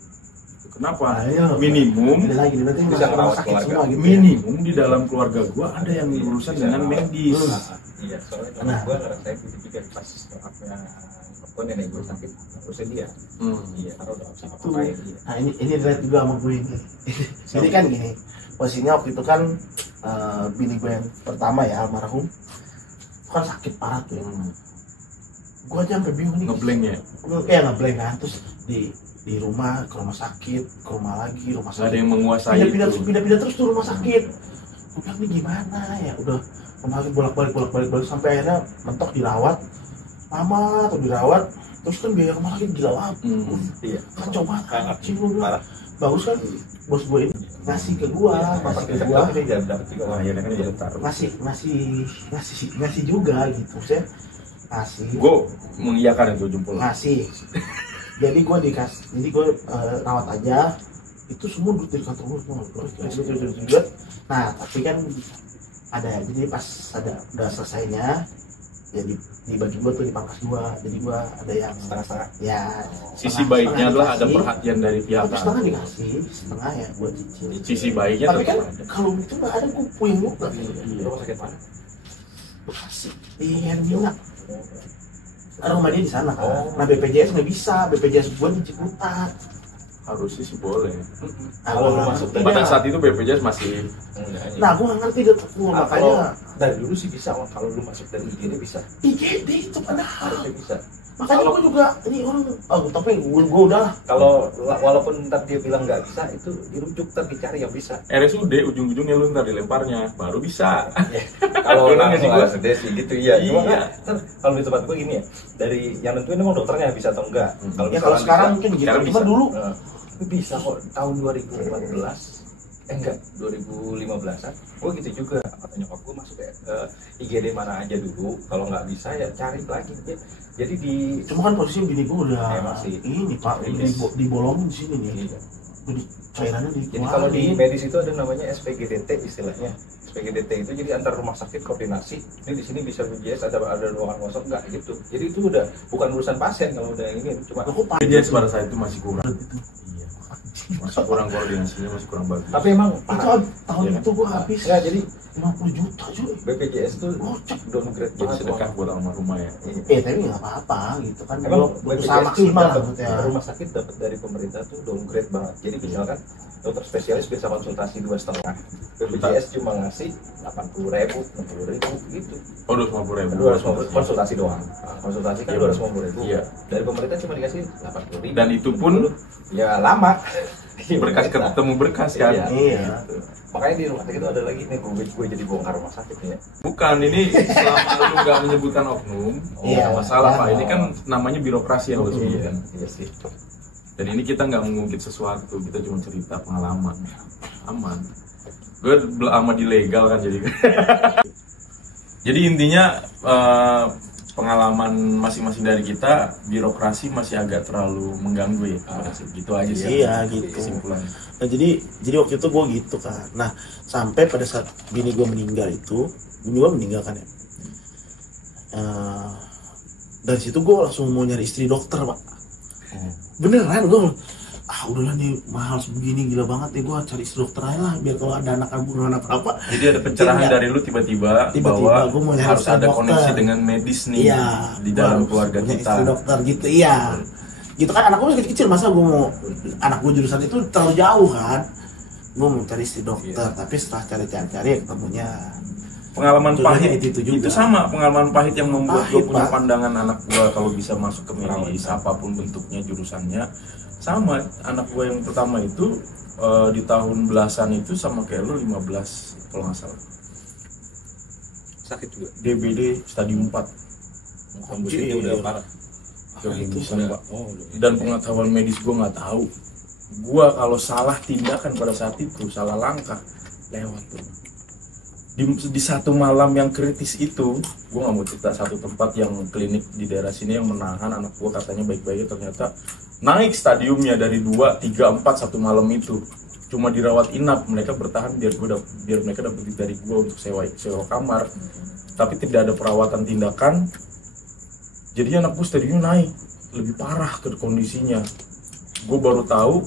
Kenapa? Ayo. Minimum Ada lagi berarti Bisa masuk rumah ngerawat sakit keluarga. semua gitu. minimum di dalam keluarga gue ada yang berurusan dengan medis. Iya, soalnya kalau Nah. gue ngerasain gitu juga pas nyokapnya gue nenek gue sakit, urusin dia. Iya, karena udah nggak bisa ngapain dia. Nah ini relate juga sama gue ini. Jadi kan gini, posisinya waktu itu kan bini gue yang pertama ya almarhum, itu kan sakit parah tuh. Gue aja sampai bingung nih. Ngeblank ya. Ngeblank kan, terus di rumah ke rumah sakit, ke rumah lagi, rumah Gak ada sakit. yang menguasai itu. Pindah-pindah terus tuh rumah sakit. Gue bilang ini gimana ya, udah rumah sakit bolak-balik sampai akhirnya mentok dirawat. Lama tuh dirawat, terus kan biaya rumah sakit gila banget. Iya. Kan coba anjing lu Parah. bagus kan bos gue ini ngasih ke gua, bapak ke gua, Tapi dia dapat juga. Wah, ya kan jadi taruh. ngasih juga gitu, saya ngasih Gue mengiyakan itu jempol. ngasih. Jadi gue rawat aja, itu semua duit dari kantor gue semua. Nah tapi kan jadi pas udah selesainya, jadi dibagi gue tuh dipangkas gue, jadi gue ada yang Setengah-setengah. ya Sisi baiknya adalah ada dikasih. perhatian dari pihak Tapi setengah kantor. dikasih, setengah ya gue cicil. Sisi baiknya Tapi kan tetap ada. kalau itu nggak ada, gue puing juga. Lu rumah sakit mana? Bekasi di Hermina. Rumah dia di sana kan. Oh. Nah BPJS nggak bisa, BPJS gue di Ciputat. Harusnya sih boleh. Kalau lu masuk Iya. Pada saat itu BPJS masih Enggak. Nah gue nggak ngerti gitu, Nah, makanya dari dulu sih bisa, kalau lu masuk dari IGD bisa. IGD itu padahal. Harusnya bisa. Makanya gue juga ini orang, tapi gue udah Kalau walaupun ntar dia bilang nggak bisa, itu dirujuk, ntar dicari yang bisa. RSUD ujung-ujungnya lu ntar dilemparnya baru bisa. Kalau Bener nggak sih langsung gua? sedih sih gitu iya. Cuma Iya. kan kalau di tempat gue gini ya, dari yang nentuin emang dokternya bisa atau enggak. ya kalau misalkan sekarang bisa, mungkin gitu, sekarang cuma bisa. dulu itu bisa kok tahun 2014 enggak 2015an gue gitu juga, kata nyokap gue masuk IGD mana aja dulu, kalau nggak bisa ya cari lagi ya. Jadi di cuma kan posisi bini gue udah masih. ini pak, dibolongin di sini nih, jadi cairannya Jadi kalau di dikeluarin. medis itu ada namanya SPGDT istilahnya. SPGDT itu jadi antar rumah sakit koordinasi. Ini di sini bisa BPJS ada ruangan kosong enggak gitu. Jadi itu udah bukan urusan pasien kalau udah ini, cuma Loh, kok pak BPJS pada saat itu masih kurang. gitu. Iya. Masih kurang koordinasinya, masih kurang bagus. tapi emang Itu tahun Iya. itu gue habis enggak, jadi 50 juta cuy. BPJS itu Gocek. downgrade Jadi banget. sedekah buat almarhumah ya. Iya. Tapi nggak apa-apa gitu kan, Emang gue BPJS berusaha tuh maksimal lah dapat- maksudnya. rumah sakit dapat dari pemerintah tuh downgrade banget. Jadi misalkan dokter spesialis bisa konsultasi 2,5, BPJS cuma ngasih 80.000, 60.000 gitu. Oh, 250.000. 250 konsultasi doang. Konsultasi kan Iya, 250.000. iya. Dari pemerintah cuma dikasih 80.000. Dan itu pun ya lama. berkas ketemu berkas kan. Iya. Iya. Makanya di rumah sakit itu ada lagi nih, gue jadi bongkar rumah sakit nih ya. Bukan, ini selama lu nggak menyebutkan oknum, Iya. nggak masalah Iya. Pak. Ini kan namanya birokrasi yang lu sebutkan. Iya sih. Dan ini kita nggak mengungkit sesuatu, kita cuma cerita pengalaman. Aman. Gue amat ilegal kan jadi. Jadi intinya pengalaman masing-masing dari kita, birokrasi masih agak terlalu mengganggu ya. Gitu aja sih. Iya, gitu. Kesimpulan. Nah jadi waktu itu gue gitu kan. Nah sampai pada saat bini gue meninggal itu, bini gue meninggal kan ya. Dari situ gue langsung mau nyari istri dokter pak. Beneran gue udahlah nih mahal sebegini gila banget nih, gue cari istri dokter aja lah biar kalau ada anak kampungan apa. Jadi ada pencerahan dari lu tiba-tiba bahwa gue mau nyari harus ada dokter. koneksi dengan medis nih di dalam keluarga kita. Istri dokter gitu, iya. Gitu kan, anak gue masih kecil, masa gue mau anak gue jurusan itu terlalu jauh kan. Gue mau cari istri dokter, tapi setelah cari ketemunya pengalaman pahit itu sama pengalaman pahit yang membuat gue punya Pak. pandangan anak gue kalau bisa masuk ke medis apapun bentuknya jurusannya. Sama anak gue yang pertama itu di tahun belasan itu sama kayak lu 15 kalau nggak salah. Sakit juga. DBD stadium 4. Kondisinya udah parah. Itu Pak. Dan pengetahuan medis gue nggak tahu. Gue kalau salah tindakan pada saat itu, salah langkah, lewat tuh. Di satu malam yang kritis itu, gue nggak mau cerita, satu tempat yang klinik di daerah sini yang menahan anak gue katanya baik-baik, ternyata naik stadiumnya dari 2, 3, 4 satu malam itu. Cuma dirawat inap, mereka bertahan biar mereka dapat duit dari gue untuk sewa kamar, tapi tidak ada perawatan tindakan. Jadi anak gue stadiumnya naik, lebih parah ke kondisinya. Gue baru tahu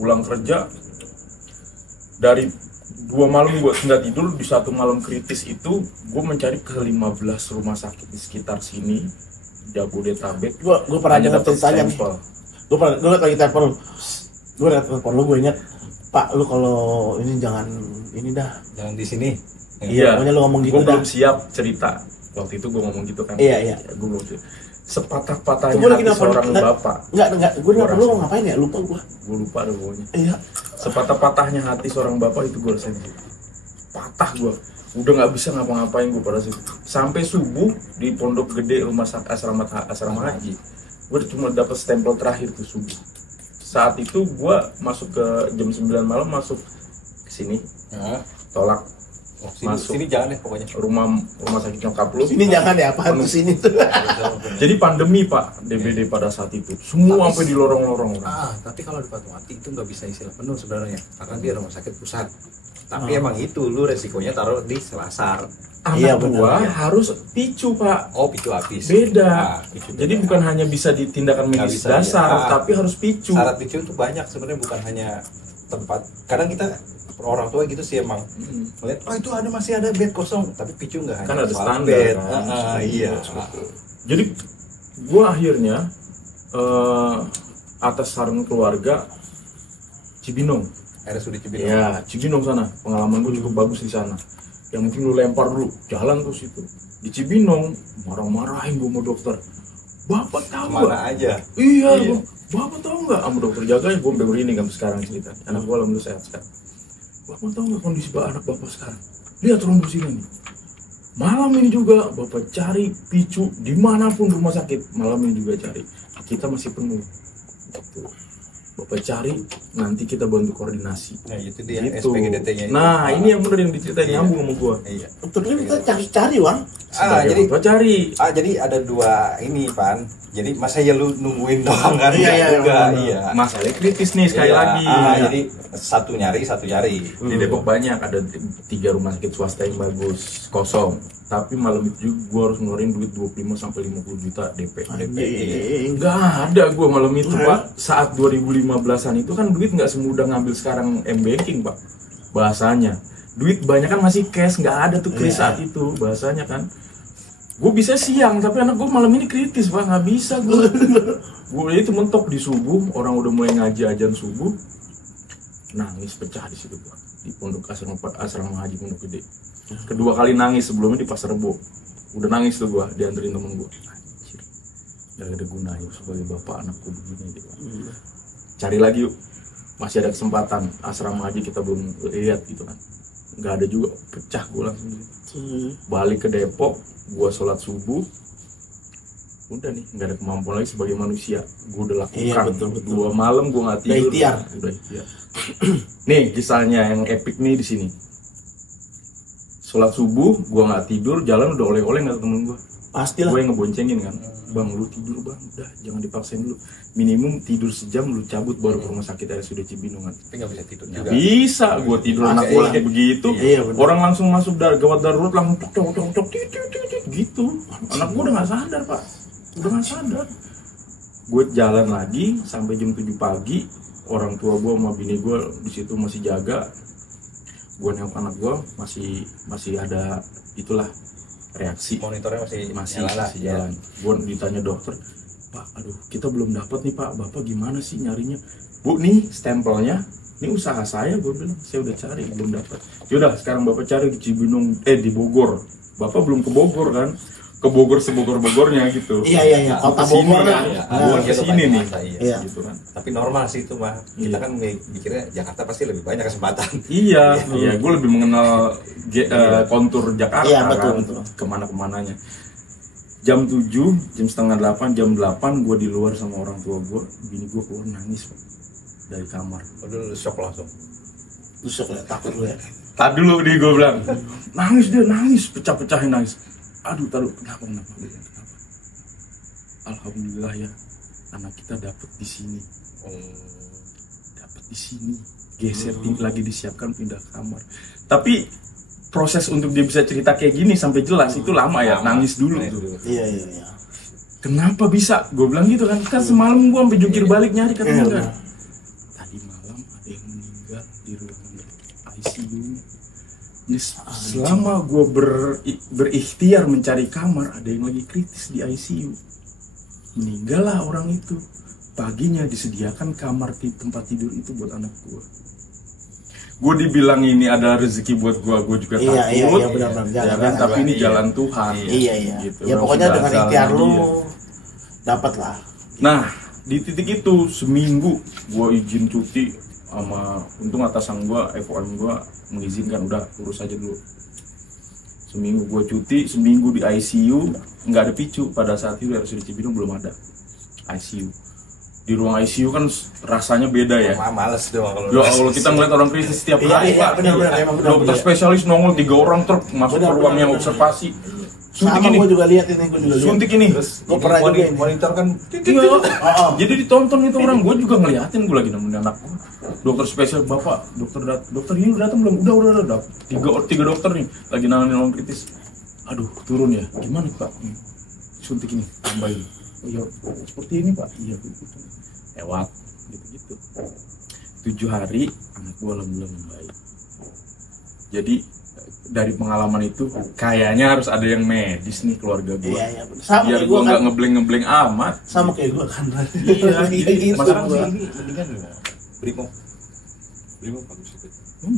pulang kerja dari 2 malam gue nggak tidur, di satu malam kritis itu gue mencari ke 15 rumah sakit di sekitar sini Jabodetabek. Gue pernah dengar ceritanya nih. Gue lagi telepon lu, gue ingat, Pak, lu kalau ini jangan di sini. Iya, pokoknya lu ngomong gitu. Gue belum siap cerita waktu itu, gue ngomong gitu kan. Iya. Gue belum siap. Sepatah-patahnya hati seorang bapak. Enggak, gue dengar lu mau ngapain ya, lupa gue. Gue lupa deh pokoknya. Iya. Sepatah-patahnya hati seorang bapak itu gue rasain. Patah gue. Udah nggak bisa ngapa-ngapain gue pada situ. Sampai subuh di Pondok Gede rumah sakit asrama haji. Gue cuma dapat stempel terakhir tuh subuh. Saat itu gue masuk ke jam 9 malam, masuk ke sini. Tolak. Masuk sini jangan deh pokoknya. Rumah sakit nyokap lu. Ini jangan ya, apa tuh sini tuh. Jadi pandemi Pak, DBD pada saat itu. Semua sampai di lorong-lorong. Tapi kalau di Fatmawati itu nggak bisa istilah penuh sebenarnya, karena dia rumah sakit pusat. Tapi emang itu lu resikonya taruh di Selasar. Anak gua harus picu Pak. Picu habis. Beda. Jadi bukan hanya bisa di tindakan medis dasar, tapi harus picu. Syarat picu itu banyak sebenarnya, bukan hanya tempat. Kadang kita orang tua gitu sih emang melihat itu masih ada bed kosong, tapi picu nggak hanya kan ada standar bed. kan? Iya. Jadi gua akhirnya atas saran keluarga Cibinong. RSUD Cibinong. Ya, Cibinong sana. Pengalaman gue cukup bagus di sana. Yang mungkin lu lempar dulu, jalan terus itu. Di Cibinong, marah-marahin gue sama dokter. Bapak tahu nggak? Mana aja? Iya. Bapak tahu nggak? Sama dokter jaga gue baru ini kan sekarang cerita. Anak gue alhamdulillah sehat sekarang. Bapak tahu nggak kondisi anak bapak sekarang? Lihat trombos ini. Malam ini juga bapak cari picu dimanapun rumah sakit. Malam ini juga cari. Kita masih penuh. Gitu. Bapak cari, nanti kita bantu koordinasi. Nah itu dia gitu. SPGDT-nya. Nah ini yang benar yang diceritain, nyambung sama gua. Iya. Terus kita cari Wan. Jadi Bapak cari. Jadi ada 2 ini Pan. Jadi masa ya lu nungguin doang kan? Iya. Masalah kritis nih sekali lagi. Jadi satu nyari. Di Depok banyak, ada 3 rumah sakit swasta yang bagus kosong. Tapi malam itu juga gue harus ngeluarin duit 25-50 juta DP. Nggak ada gue malam itu Pak. Saat 2015an itu kan duit nggak semudah ngambil sekarang M-Banking Pak. Bahasanya duit banyak kan masih cash, nggak ada tuh kris saat itu bahasanya kan. Gue bisa siang tapi anak gue malam ini kritis Pak, nggak bisa gue. Gue itu mentok di subuh, orang udah mulai ngaji ajan subuh, nangis pecah di situ Pak, di pondok asrama haji Pondok Gede. Kedua kali nangis, sebelumnya di Pasar Rebo. Udah nangis tuh gua, dianterin temen gua. Anjir, gak ada gunanya sebagai bapak anakku begini gitu. Cari lagi yuk, masih ada kesempatan. Asrama haji kita belum lihat gitu kan. Gak ada juga, pecah gua langsung gitu. Balik ke Depok, gua sholat subuh. Udah nih, gak ada kemampuan lagi sebagai manusia. Gua udah lakukan. Betul. 2 malam gua gak tidur. Udah ikhtiar. Nih kisahnya yang epic nih di sini. Sholat subuh, gua nggak tidur, jalan udah oleh-oleh nggak temen gua. Pastilah. Gue yang ngeboncengin kan, bang lu tidur bang, udah jangan dipaksain dulu. Minimum tidur sejam lu cabut baru ke rumah sakit RSUD Cibinong kan. Tapi nggak bisa tidur juga. Bisa, gua tidur anak gua lagi begitu. Orang langsung masuk gawat darurat langsung tok gitu. Anak gua udah nggak sadar Pak. dengan sadar. Gue jalan lagi sampai jam 7 pagi, orang tua gue sama bini gue di situ masih jaga. Gue nengok anak gue masih ada itulah reaksi, Monitornya masih jalan. Gue ditanya dokter, Pak, aduh kita belum dapat nih Pak, Bapak gimana sih nyarinya? Bu, nih stempelnya, ini usaha saya, gue bilang saya udah cari belum dapat. Yaudah sekarang Bapak cari di Cibinong, di Bogor. Bapak belum ke Bogor kan? Ke Bogor sebogor-bogornya gitu. Iya. Kota Kesini Bogor kan, lah. buat kesini nih, Iya. gitu kan. Tapi normal sih itu mah. Kita kan mikirnya Jakarta pasti lebih banyak kesempatan. Iya, gue lebih mengenal kontur Jakarta Iya, betul. Kemana-kemananya. Jam 7, jam setengah 8, jam 8 gue di luar sama orang tua gue. Bini gue keluar nangis Pak, dari kamar. Udah shock langsung. Terus ya takut lu ya. Tak dulu nih gue bilang, nangis, pecah-pecahin nangis. Aduh, kenapa? Alhamdulillah ya, anak kita dapat di sini. Dapat di sini. Geser lagi disiapkan pindah kamar. Tapi proses untuk dia bisa cerita kayak gini sampai jelas itu lama ya, nangis dulu. Iya. Kenapa bisa? Gue bilang gitu kan. Kan semalam gue sampai jungkir balik nyari katanya enggak. Tadi malam ada yang meninggal di ruangan ICU. Selama gue berikhtiar mencari kamar, ada yang lagi kritis di ICU. Meninggal lah orang itu. Paginya disediakan kamar di tempat tidur itu buat anak gue. Gue dibilang ini adalah rezeki buat gue juga takut. Iya, benar-benar. Ya kan? Tapi ini jalan Tuhan. Iya. Gitu. Ya pokoknya dengan ikhtiar lu dapat lah. Nah, di titik itu seminggu gue izin cuti sama, untung atasan gue, FOM gue mengizinkan, udah urus aja dulu. Seminggu gue cuti, seminggu di ICU, nggak ada picu. Pada saat itu RSUD Cibinong belum ada ICU. Di ruang ICU kan rasanya beda ya. Males doang kalau. Ya Allah, kita ngeliat orang kritis setiap hari Pak. Benar, Dokter spesialis nongol 3 orang truk masuk ke ruang yang observasi. Suntik Sama ini. gue juga lihat ini, Suntik ini. Gue pernah juga ini. Monitor kan. Jadi ditonton itu orang, gue juga ngeliatin, gue lagi nemenin anak gue. Dokter spesial, Bapak, dokter ini udah datang belum? Udah. Tiga dokter nih lagi nanganin orang kritis. Aduh, turun ya. Gimana Pak? Suntik ini tambahin. Oh iya, seperti ini Pak. Iya gitu. Lewat gitu. 7 hari anak gue alhamdulillah membaik. Jadi dari pengalaman itu kayaknya harus ada yang medis nih keluarga gue. Iya. Sama biar gue nggak ngebleng amat. Sama kayak gue kan. Iya gitu. Masalah ini mendingan Brimob bagus itu.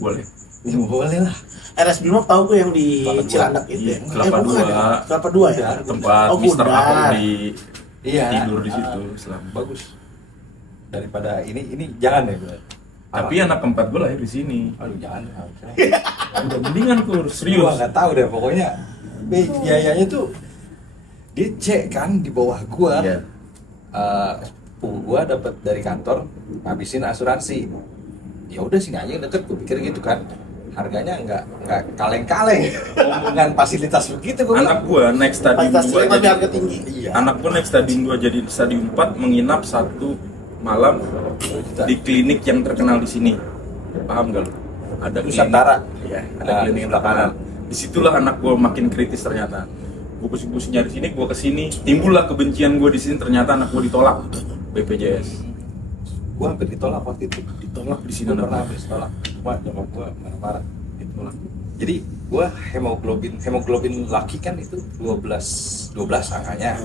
Boleh. Ya, boleh lah. RS Brimob tahu gue yang di Cilandak itu. Kelapa Dua ya. Tempat Mister Ahok tidur di situ selama. Bagus. Daripada ini jangan deh gue. Tapi anak keempat gue lahir di sini. Aduh jangan. Udah mendingan kur, serius. Gua nggak tahu deh pokoknya. Biayanya tuh dia cek kan di bawah gua. Iya. Gua dapat dari kantor ngabisin asuransi. Ya udah sini aja deket, gua pikir gitu kan. Harganya nggak kaleng-kaleng. Dengan fasilitas begitu gua. Anak gue naik stadium 2 jadi harga tinggi. Iya. Anak gue naik stadium 2 jadi stadium 4 menginap 1 malam di klinik yang terkenal di sini. Paham gak lu? Ada Nusantara. Iya, ada klinik yang terkenal. Disitulah anak gue makin kritis ternyata. Gue pusing-pusing nyari sini, gue kesini, timbullah kebencian gue di sini. Ternyata anak gue ditolak BPJS. Gue hampir ditolak waktu itu. Ditolak di sini. Gue pernah habis tolak. Cuma nyokap gue marah-marah. Ditolak. Jadi gue hemoglobin laki kan itu 12 angkanya.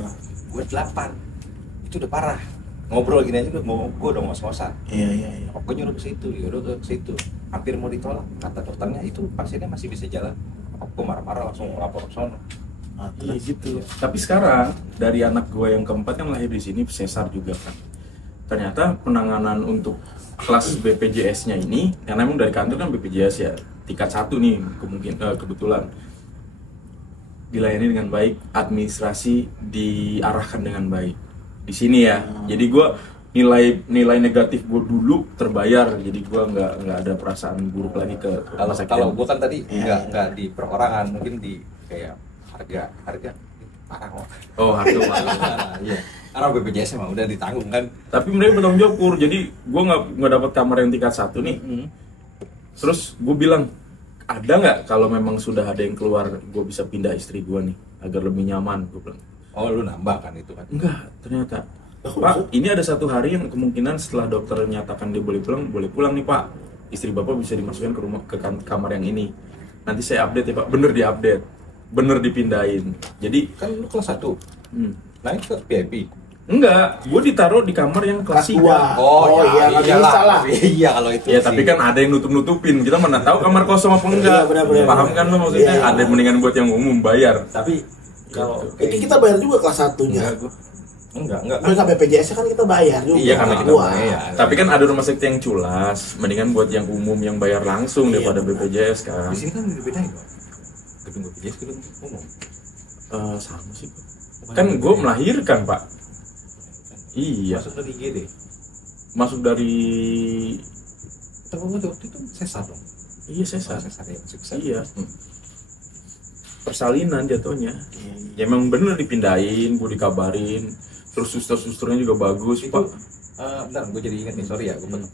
Gue 8. Itu udah parah. Ngobrol gini aja gue udah ngos-ngosan. Iya. Gue nyuruh ke situ, yaudah ke situ. Hampir mau ditolak. Kata dokternya itu pasiennya masih bisa jalan. Gue marah-marah langsung lapor ke sono. Iya gitu. Tapi sekarang dari anak gue yang keempat yang lahir di sini sesar juga kan. Ternyata penanganan untuk kelas BPJS-nya ini, karena emang dari kantor kan BPJS ya tingkat 1 nih kebetulan dilayani dengan baik, administrasi diarahkan dengan baik. Di sini ya. Jadi gue nilai negatif gue dulu terbayar, jadi gue nggak ada perasaan buruk lagi ke rumah sakit. Kalau gue kan tadi nggak di perorangan, mungkin di kayak harga parah kok. Oh harga. Iya. Karena BPJS emang udah ditanggung kan. Tapi mereka bertanggung jawab Pur. Jadi gue nggak dapat kamar yang tingkat 1 nih. Terus gue bilang, ada nggak kalau memang sudah ada yang keluar, gue bisa pindah istri gue nih agar lebih nyaman, gue bilang. Oh, lu nambah kan itu kan? Enggak, ternyata. Aku Pak, maksud- ini ada satu hari yang kemungkinan setelah dokter nyatakan dia boleh pulang nih Pak. Istri Bapak bisa dimasukkan ke rumah kamar yang ini. Nanti saya update ya Pak. Bener diupdate. Bener dipindahin. Jadi Kan lu kelas 1. Naik ke VIP. enggak, gue ditaruh di kamar yang kelas 3. Oh, iya, nggak iyalah. bisa lah. Iya kalau itu. Ya tapi kan ada yang nutup-nutupin. Kita mana tahu kamar kosong apa enggak. Iya, benar-benar. Paham kan lo maksudnya? Iya. Ada yang mendingan buat yang umum bayar. Tapi kalau Kita bayar juga kelas 1-nya. enggak. Mereka BPJS kan kita bayar juga. Iya, karena kita Wah. bayar. Tapi kan ada rumah sakit yang culas, mendingan buat yang umum yang bayar langsung Iya, daripada benar. BPJS kan. Di sini kan bedain dong. Gedung BPJS gedung umum. Sama sih. Kan gue melahirkan Pak. Iya. Masuk dari IGD. Masuk dari Tapi waktu itu sesar dong. iya sesar. Sesar ya, sesar. Iya. Persalinan jatuhnya. Ya emang bener dipindahin, gue dikabarin. Terus suster-susternya juga bagus Itu Pak. bentar, gue jadi ingat nih, sorry ya, gue potong.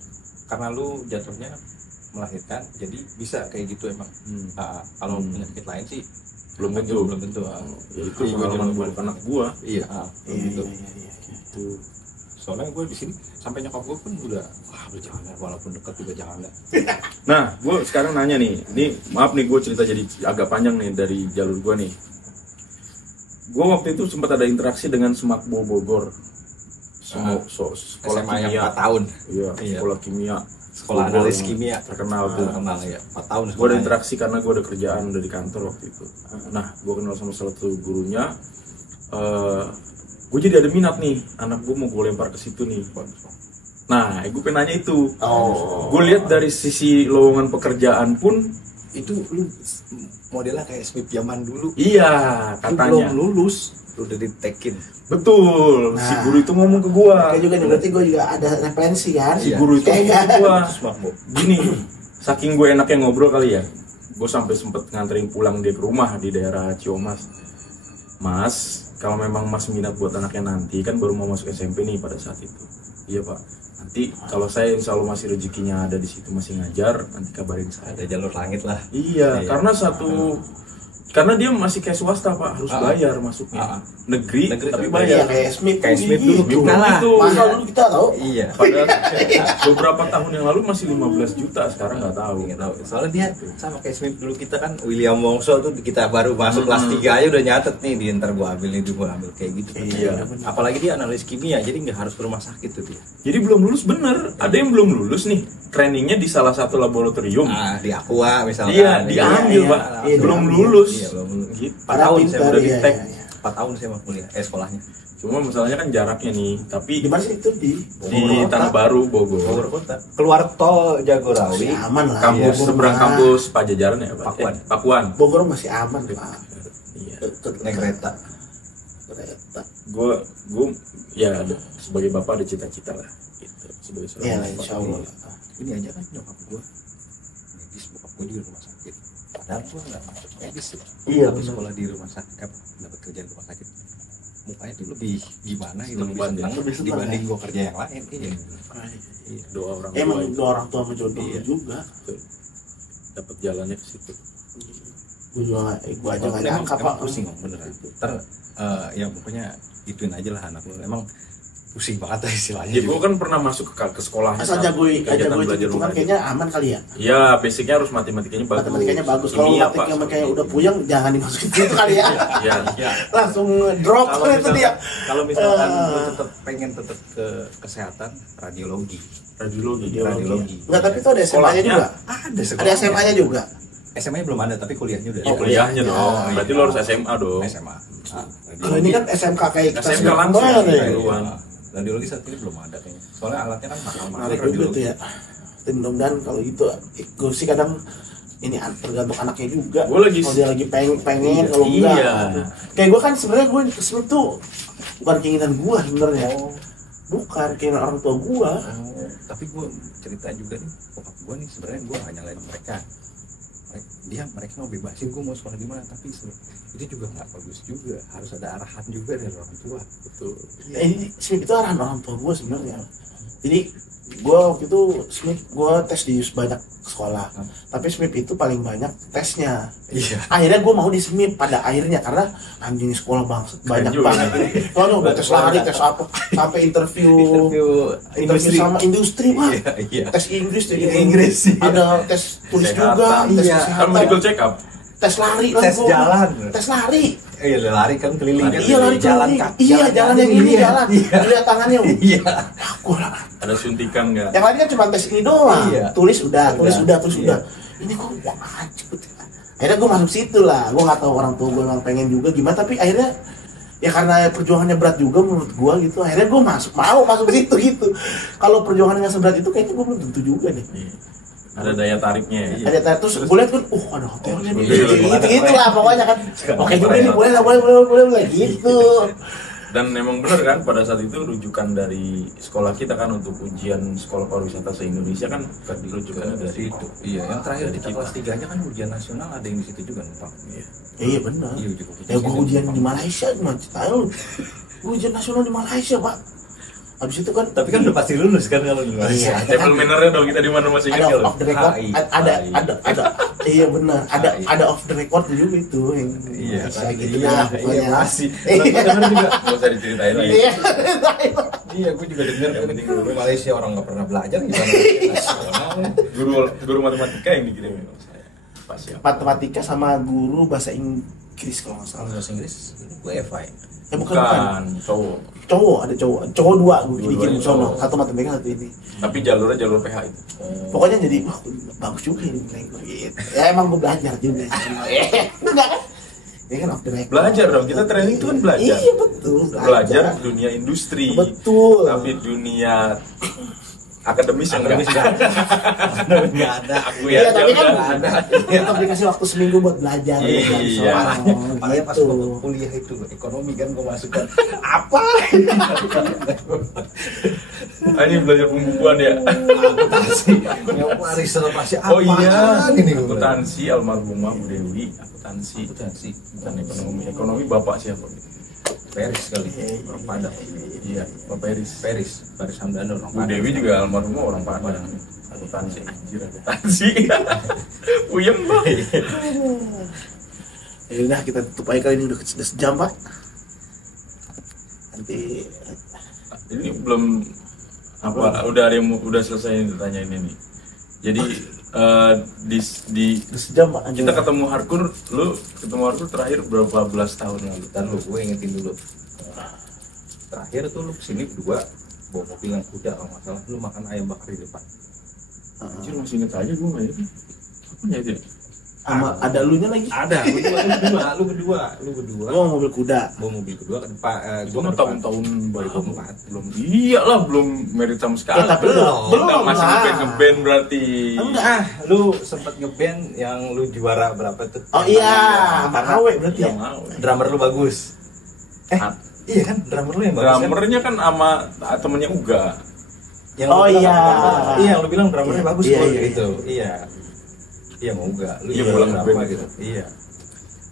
Karena lu jatuhnya melahirkan, jadi bisa kayak gitu emang. Kalau penyakit lain sih Belum tentu. belum tentu. Ya itu Iya, pengalaman gua buruk anak gua. Iya, gitu. Iya. Gitu. Soalnya gue di sini sampai nyokap gue pun udah jangan ya, walaupun dekat juga jangan ya. Nah, gue sekarang nanya nih, maaf nih gue cerita jadi agak panjang nih dari jalur gue nih. Gue waktu itu sempat ada interaksi dengan Semakbo Bogor, sekolah SMA yang kimia. 4 tahun. Iya, Iya. sekolah kimia. Sekolah Bogor analis yang kimia. terkenal tuh. Terkenal ya, 4 tahun. Gue ada interaksi karena gue ada kerjaan udah di kantor waktu itu. Nah, gue kenal sama salah satu gurunya. Gue jadi ada minat nih, anak gue mau gue lempar ke situ nih. Nah, gue pengen nanya itu. Oh. Gue lihat dari sisi lowongan pekerjaan pun, Itu lu modelnya kayak Smith zaman dulu. iya Lu katanya. belum lulus, lu udah ditekin. Betul, si Nah. guru itu ngomong ke gue. Kayak juga nih, berarti gue juga ada referensi kan. Si guru itu ngomong ke gue. Semakbo. Gini, saking gue enaknya ngobrol kali ya, gue sampai sempet nganterin pulang dia ke rumah di daerah Ciomas. Mas, kalau memang Mas minat buat anaknya nanti, kan baru mau masuk SMP nih pada saat itu. Iya Pak, nanti kalau saya insya Allah masih rezekinya ada di situ masih ngajar, nanti kabarin saya. Ada jalur langit lah. Iya, Iya. karena dia masih kayak swasta Pak, harus bayar masuknya. Negeri, Negeri, tapi tapi bayar. Iya, kayak Smith. Kayak Smith dulu gitu. kita lah. Itu. Mahal dulu kita tahu. Iya. Padahal beberapa tahun yang lalu masih 15 juta, sekarang nggak tahu. Nggak tahu. Soalnya dia sama kayak Smith dulu kita kan William Wongso tuh kita baru masuk kelas 3 aja udah nyatet nih di ntar gua ambil nih gua ambil kayak gitu. Iya. Apalagi dia analis kimia jadi nggak harus ke rumah sakit tuh dia. Jadi belum lulus bener, ada yang belum lulus nih, trainingnya di salah satu laboratorium. Di Aqua misalkan. Iya, diambil iya, Pak, iya, belum diambil. lulus. Iya, belum lulus. Gitu. 4 tahun saya Pintar, udah iya, di tek. iya, iya. 4 tahun saya mau kuliah sekolahnya. Cuma masalahnya kan jaraknya nih, tapi Di mana sih itu di Tanah Baru, Bogor. Bogor kota. Keluar tol Jagorawi. Masih aman lah. Kampus Bogor seberang mah. kampus Pajajaran ya Pak? Pakuan. Pakuan. Bogor masih aman Pak. Iya. Deket Naik kereta. Kereta. Gue ya sebagai bapak ada cita-cita lah, gitu. Sebagai seorang Iya, bapak. insya Allah. Ini aja kan nyokap gua medis, bokap gua di rumah sakit. Padahal gua nggak masuk medis ya. Iya, Tapi benar. sekolah di rumah sakit, dapat kerja di rumah sakit. Mukanya tuh lebih gimana gitu, Seneng lebih banget ya. senang Lebih senang dibanding ya. gua kerja yang lain. Iya. Doa orang Emang tua itu dua orang tua menjodoh Iya. juga. dapat jalannya ke situ. Gue juga gue aja nggak Emang nyangka Pak. pusing om beneran. Ntar ya pokoknya ituin aja lah anak lu. Emang pusing banget lah istilahnya. Ya gue kan pernah masuk ke sekolah. Asal jago itu kan kayaknya aman kali ya. Ya basicnya harus matematikanya bagus. Matematikanya bagus. Kalau Kimia, matematikanya Pak. kayak udah puyeng jangan dimasukin situ kali ya. Iya. Langsung drop Kalau itu misalkan, dia. kalau misalkan lu tetap pengen tetap ke kesehatan, radiologi. Radiologi. Enggak, tapi itu ada SMA-nya Sekolahnya. juga. Ada Ada SMA-nya juga. SMA-nya belum ada tapi kuliahnya udah Oh ada. kuliahnya dong. iya. Berarti lo harus SMA dong. SMA. Kalau ini kan SMK kayak kita SMK sudah langsung. kemarin ya. Iya. Duluan. Radiologi saat ini belum ada kayaknya. Soalnya alatnya kan mahal-mahal. Menarik juga tuh ya. Tapi mudah-mudahan kalau gitu, gue sih kadang ini tergantung anaknya juga. Gua lagi- kalau dia lagi pengen kalau enggak. Iya. Kayak gue kan sebenarnya gue ke Smith tuh bukan keinginan gue sebenarnya. Bukan keinginan orang tua gue. Tapi gue cerita juga nih, bokap gue nih sebenarnya gue gak nyalain mereka. Mereka mau bebasin gue mau sekolah di mana, tapi itu juga nggak bagus juga. Harus ada arahan juga dari orang tua. Betul. Ini Smith itu arahan orang tua gue sebenarnya. Jadi gue waktu itu Smith gue tes di banyak sekolah sekolah. Tapi SMIP itu paling banyak tesnya. Iya. Akhirnya gue mau di SMIP pada akhirnya karena anjing sekolah banyak juga. banget. Soalnya udah tes lari, tes apa, sampai interview industri. sama industri mah. Iya. Tes Inggris, Inggris, iya. ada tes tulis Kesehatan. juga, tes Iya. Kan kesehatan, medical check up. tes lari, Tes gua. jalan. tes lari. Iya, lari kan keliling kan. Iya lari jalan keliling. kaki. Iya jalan yang ini Iya. jalan. Iya. Lihat tangannya. Iya. Aku lah. Ada suntikan nggak? Yang lain kan cuma tes ini doang. Iya. Tulis udah, tulis Udah. udah, tulis Iya. udah. Ini kok wah anjir. Akhirnya gue masuk situ lah. Gue nggak tahu orang tua gue memang pengen juga gimana, tapi akhirnya ya karena perjuangannya berat juga menurut gue gitu. Akhirnya gue mau masuk ke situ gitu. Kalau perjuangannya nggak seberat itu kayaknya gue belum tentu juga deh. Iya. Ada daya tariknya ya. Ada terus gue lihat kan, ada hotelnya nih. Iya. Gitu lah pokoknya kan. Oke juga nih, boleh lah, boleh gitu. Dan memang benar kan pada saat itu rujukan dari sekolah kita kan untuk ujian sekolah pariwisata se-Indonesia kan dirujukan dari Itu. Iya, yang terakhir Dari kita kita. kelas 3-nya kan ujian nasional ada yang di situ juga nih, Pak. Iya. Iya benar. Iya, uji kompetensi. Ya gue ujian di Malaysia gimana ceritanya lu? Gue ujian nasional di Malaysia pak. Habis itu kan Tapi kan udah pasti lulus kan kalau di Malaysia. Iya. Table mannernya dong kita di mana masih ada kecil. off the record, HI. ada iya benar, HI. ada off the record juga itu yang Iya, bisa kan? gitu Iya, dah iya, pokoknya. masih. Iya. Teman juga. Nggak usah diceritain lagi. Iya. Iya, gue juga dengar Yang kan penting di Malaysia orang nggak pernah belajar gimana nasional. Guru matematika yang dikirim sama saya. Pak siapa? Matematika sama guru bahasa Inggris kalau nggak Kalau salah. bahasa Inggris, gue FI. Bukan. Cowok. Cowok ada cowok dua gue dikirim Dua-duanya sono, cowok. satu matematika satu ini. Tapi jalurnya jalur PH itu. Pokoknya jadi wah bagus juga ini gitu. Ya emang gue belajar juga. Enggak kan? Ya kan off the record. Belajar dong, kita training itu kan belajar. Iya betul. Belajar dunia industri. Betul. Tapi dunia akademis yang Akademis enggak. Nggak ada. Aku Iya, ya tapi kan udah ada. tetap dikasih waktu seminggu buat belajar. Iya. Apalagi pas Gitu. gue kuliah itu ekonomi kan gue masukkan apa? Ini belajar pembukuan ya. Akuntansi. Yang reservasi apa? Oh iya, Ini akuntansi almarhumah Bu Dewi, akuntansi. Akuntansi. Bukan ekonomi. Ekonomi bapak siapa? Peris kali. Orang Padang. Iya, Pak Peris. Peris Hamdano orang Bu Padang. Dewi juga almarhumah orang Padang. Akuntansi, anjir akuntansi. Puyeng Pak. Ya udah kita tutup aja kali ini udah sejam pak. Nanti Ini belum apa udah ada yang udah selesai yang ditanyain ini. Jadi di udah sejam pak. kita ketemu hardcore, lu ketemu hardcore terakhir berapa belas tahun lalu? Dan lu gue ingetin dulu. Terakhir tuh lu kesini berdua bawa mobil yang kuda kalau nggak salah, lu makan ayam bakar di depan. Anjir masih inget aja gue nggak itu. Apa ya itu? Sama ada lunya lagi. Ada, lu berdua. Oh mobil kuda. Bawa mobil kedua ke depan. Gue mah tahun-tahun baru belum. Iyalah belum merit sama sekali. Ya, tapi belum masih lah. ngeband berarti. Enggak. Lu sempat ngeband yang lu juara berapa tuh? Oh iya, sama Awe berarti Ya ya. mau. Drummer lu bagus. Iya kan, drummer lu yang bagus kan? Drummernya kan sama temennya Uga. Yang Oh lu bilang iya. apa? Iya, yang lu bilang drummernya Iya, bagus iya, gua iya, gitu. Iya. Iya mau enggak? Lu Iya, juara pulang berapa ngeband gitu. Iya.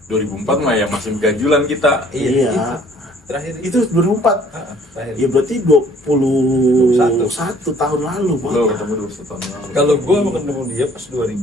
2004 mah ya masih gajulan kita. Iya. Itu. Terakhir Itu 2004. terakhir. Ya berarti 21 tahun lalu pak. Lo ketemu 21 tahun lalu. Kalau gua mau ketemu dia pas 2000 berapa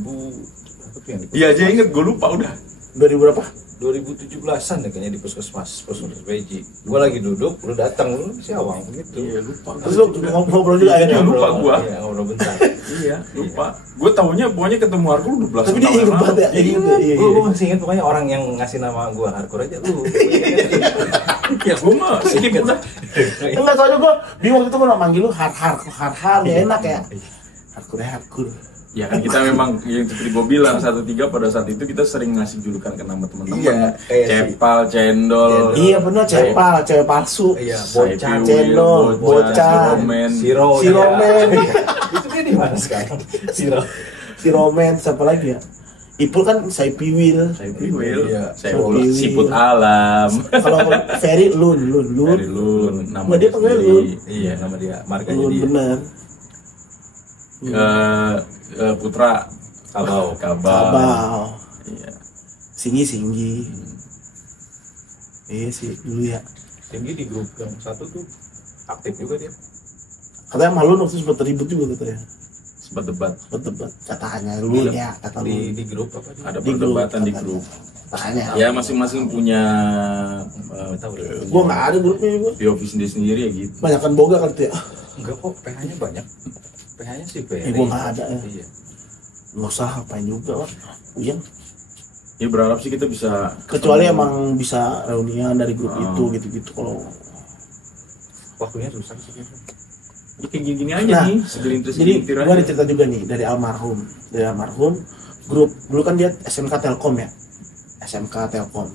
tuh yang di Iya aja inget, gue lupa udah. 2000 berapa? 2017-an deh kayaknya di puskesmas Beji. Gua lagi duduk, lu datang, lu siawang gitu. Iya lupa. Terus lu ngobrol juga akhirnya. Iya, lupa gua. Iya, ngobrol bentar. Iya lupa. Gue taunya pokoknya ketemu hardcore udah belasan Tapi dia tahun inget yang banget ya. lalu. Iya, iya. Gua masih ingat pokoknya orang yang ngasih nama gua hardcore aja lu. Ya gue mah skip udah. Enggak soalnya gua bingung waktu itu gua manggil lu hard ya enak ya. Hardcore. Ya kan kita memang yang seperti gue bilang 13 pada saat itu kita sering ngasih julukan ke nama teman-teman. Iya, kayak Cepal, Cendol. Iya bener cewek palsu. Iya, Bocah, Saipiwil, cendol, bocah, Siromen. Siro. Siromen. Iya. Itu dia di mana sekarang? Siro. Si Romen siapa lagi ya? Ipul kan Saipiwil. Saipiwil, Iya. Saipiwil, siput alam. Kalau Ferry Lun. Dari Lun, nama Nggak, dia panggilnya sendiri. Lun. Iya, nama dia, marganya Lun dia. bener. Putra Kabau. Kabau. Iya. Singgi. Iya sih dulu ya. Tinggi di grup yang satu tuh aktif juga dia. Katanya malu waktu sempat ribut juga katanya. berdebat. Berdebat katanya lu ya, kata lu. Di grup apa Ada Di grup, perdebatan di katanya. grup. Katanya. Ya masing-masing punya tahu deh. Gua nggak ada grupnya gua. POV sendiri ya gitu. Banyakan boga kan tuh ya. Enggak kok, PH-nya banyak. PH-nya sih PH. Gua nggak ada ya. Iya. Nggak usah apain juga lah. Uyang. Ya berharap sih kita bisa Kecuali emang bisa reunian dari grup Oh. itu gitu-gitu kalau Waktunya susah sih. ya kayak gini-gini aja Nah, nih, jadi segelintir gua ada aja. cerita juga nih dari almarhum grup dulu kan dia SMK Telkom ya, SMK Telkom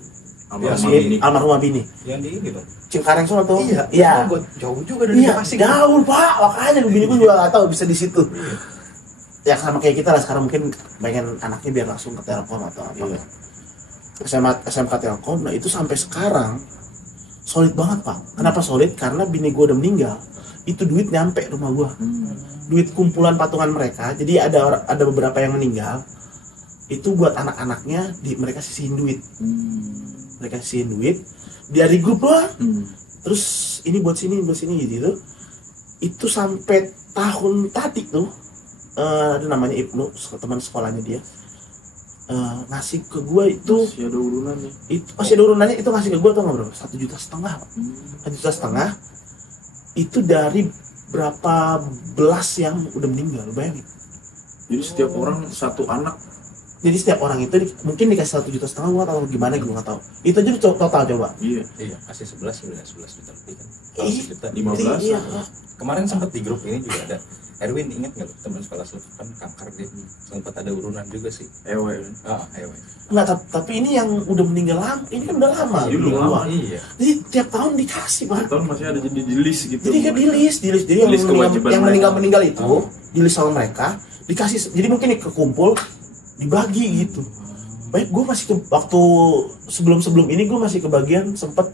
Sama Ya, Mama si- ini. almarhum Abini Yang di ini dong. Cengkareng sana tuh Iya. iya Gua jauh juga dari iya Bekasi. jauh pak, makanya bini gue juga gak tahu bisa di situ ya sama kayak kita lah sekarang, mungkin pengen anaknya biar langsung ke Telkom atau apa Iya. SMK Telkom. Nah itu sampai sekarang solid banget pak. Kenapa solid? Karena bini gue udah meninggal, itu duit nyampe rumah gue, duit kumpulan patungan mereka. Jadi ada beberapa yang meninggal, itu buat anak-anaknya mereka sisihin duit, mereka sisihin duit dari grup doang. Terus ini buat sini gitu. Itu sampai tahun tadi tuh ada namanya Ibnu, teman sekolahnya dia, ngasih ke gue itu Masih ada urunannya. itu masih ada urunannya, itu ngasih ke gue tau nggak bro, 1,5 juta, 1,5 juta itu dari berapa belas yang udah meninggal, bayangin. Jadi setiap orang satu anak. Jadi setiap orang itu mungkin dikasih 1,5 juta gua atau gimana gue nggak tahu. Itu aja total coba. Iya. Iya, kasih 11 juta lebih kan. Ih, 11 juta. 15. Iya. Kemarin sempat di grup ini juga ada Erwin, inget nggak lu? Teman sekolah lu kan kanker dia, sempat ada urunan juga sih. Ewe. Ayo. Nggak, tapi ini yang udah meninggal lama, ini kan udah lama. Iya, bini udah gua. lama. Iya. Jadi tiap tahun dikasih pak. Tahun masih ada jadi di list gitu. Jadi kan di list. Jadi yang List kewajiban meninggal mereka. itu di list sama mereka dikasih. Jadi mungkin kekumpul dibagi gitu. Baik, gue masih waktu sebelum ini gue masih kebagian sempet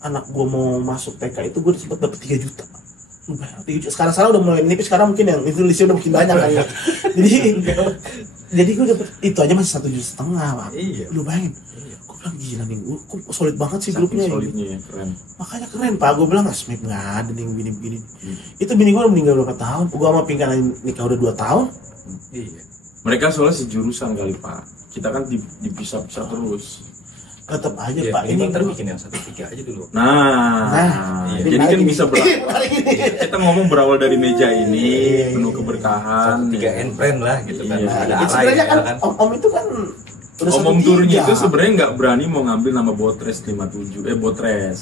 anak gue mau masuk TK itu gue sempet dapet 3 juta. Lu bayar 3 juta. Sekarang udah mulai menipis, sekarang mungkin yang itu listnya udah makin banyak kali ya. jadi gue dapet itu aja masih 1,5 juta pak. Iya. Lu bayangin. Iya. Gue bilang gila nih, gue solid banget sih Saking grupnya. solidnya ya, keren. Makanya keren pak, gue bilang Smith nggak ada nih begini. Itu bini gue udah meninggal berapa tahun, gue sama Pinkan nikah udah 2 tahun. Iya. Mereka soalnya sejurusan kali pak. Kita kan dipisah-pisah terus. Tetap aja Iya, pak, ini ini ntar bikin yang 1-3 aja dulu. Nah, iya. jadi kan Menarik bisa ini. berawal. Menarik ini. Kita ngomong berawal dari meja ini Iya, penuh iya. keberkahan. 3 end friend lah gitu kan. Iya. Ada Itu arah sebenarnya ya kan om itu kan udah Om 1,3. Turnya itu sebenarnya nggak berani mau ngambil nama Botres 57. Botres.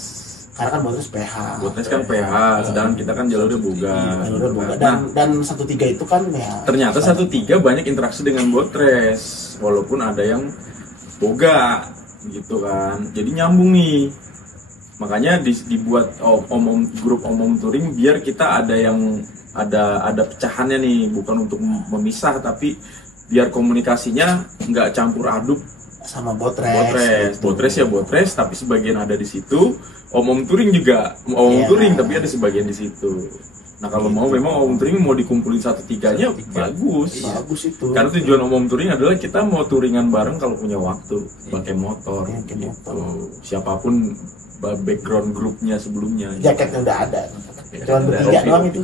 Karena kan Botres PH. Botres kan PH, sedangkan kita kan jalurnya boga. Ya udah, Boga. Nah, Dan 1,3 itu kan ya. ternyata 1-3 banyak interaksi dengan Botres, walaupun ada yang boga gitu kan. Jadi nyambung nih. Makanya dibuat grup om touring biar kita ada yang ada pecahannya nih, bukan untuk memisah tapi biar komunikasinya nggak campur aduk. Sama Botres. Botres ya Botres, tapi sebagian ada di situ. Om touring juga Iya. touring, tapi ada sebagian di situ. Nah kalau mau memang om touring mau dikumpulin 1-3-nya bagus. Bagus itu. Karena tujuan om touring adalah kita mau touringan bareng kalau punya waktu, pakai motor, Iya, pakai gitu. motor. Siapapun background grupnya sebelumnya. Jaketnya udah ada. Cuman Ada bertiga rompi. doang itu.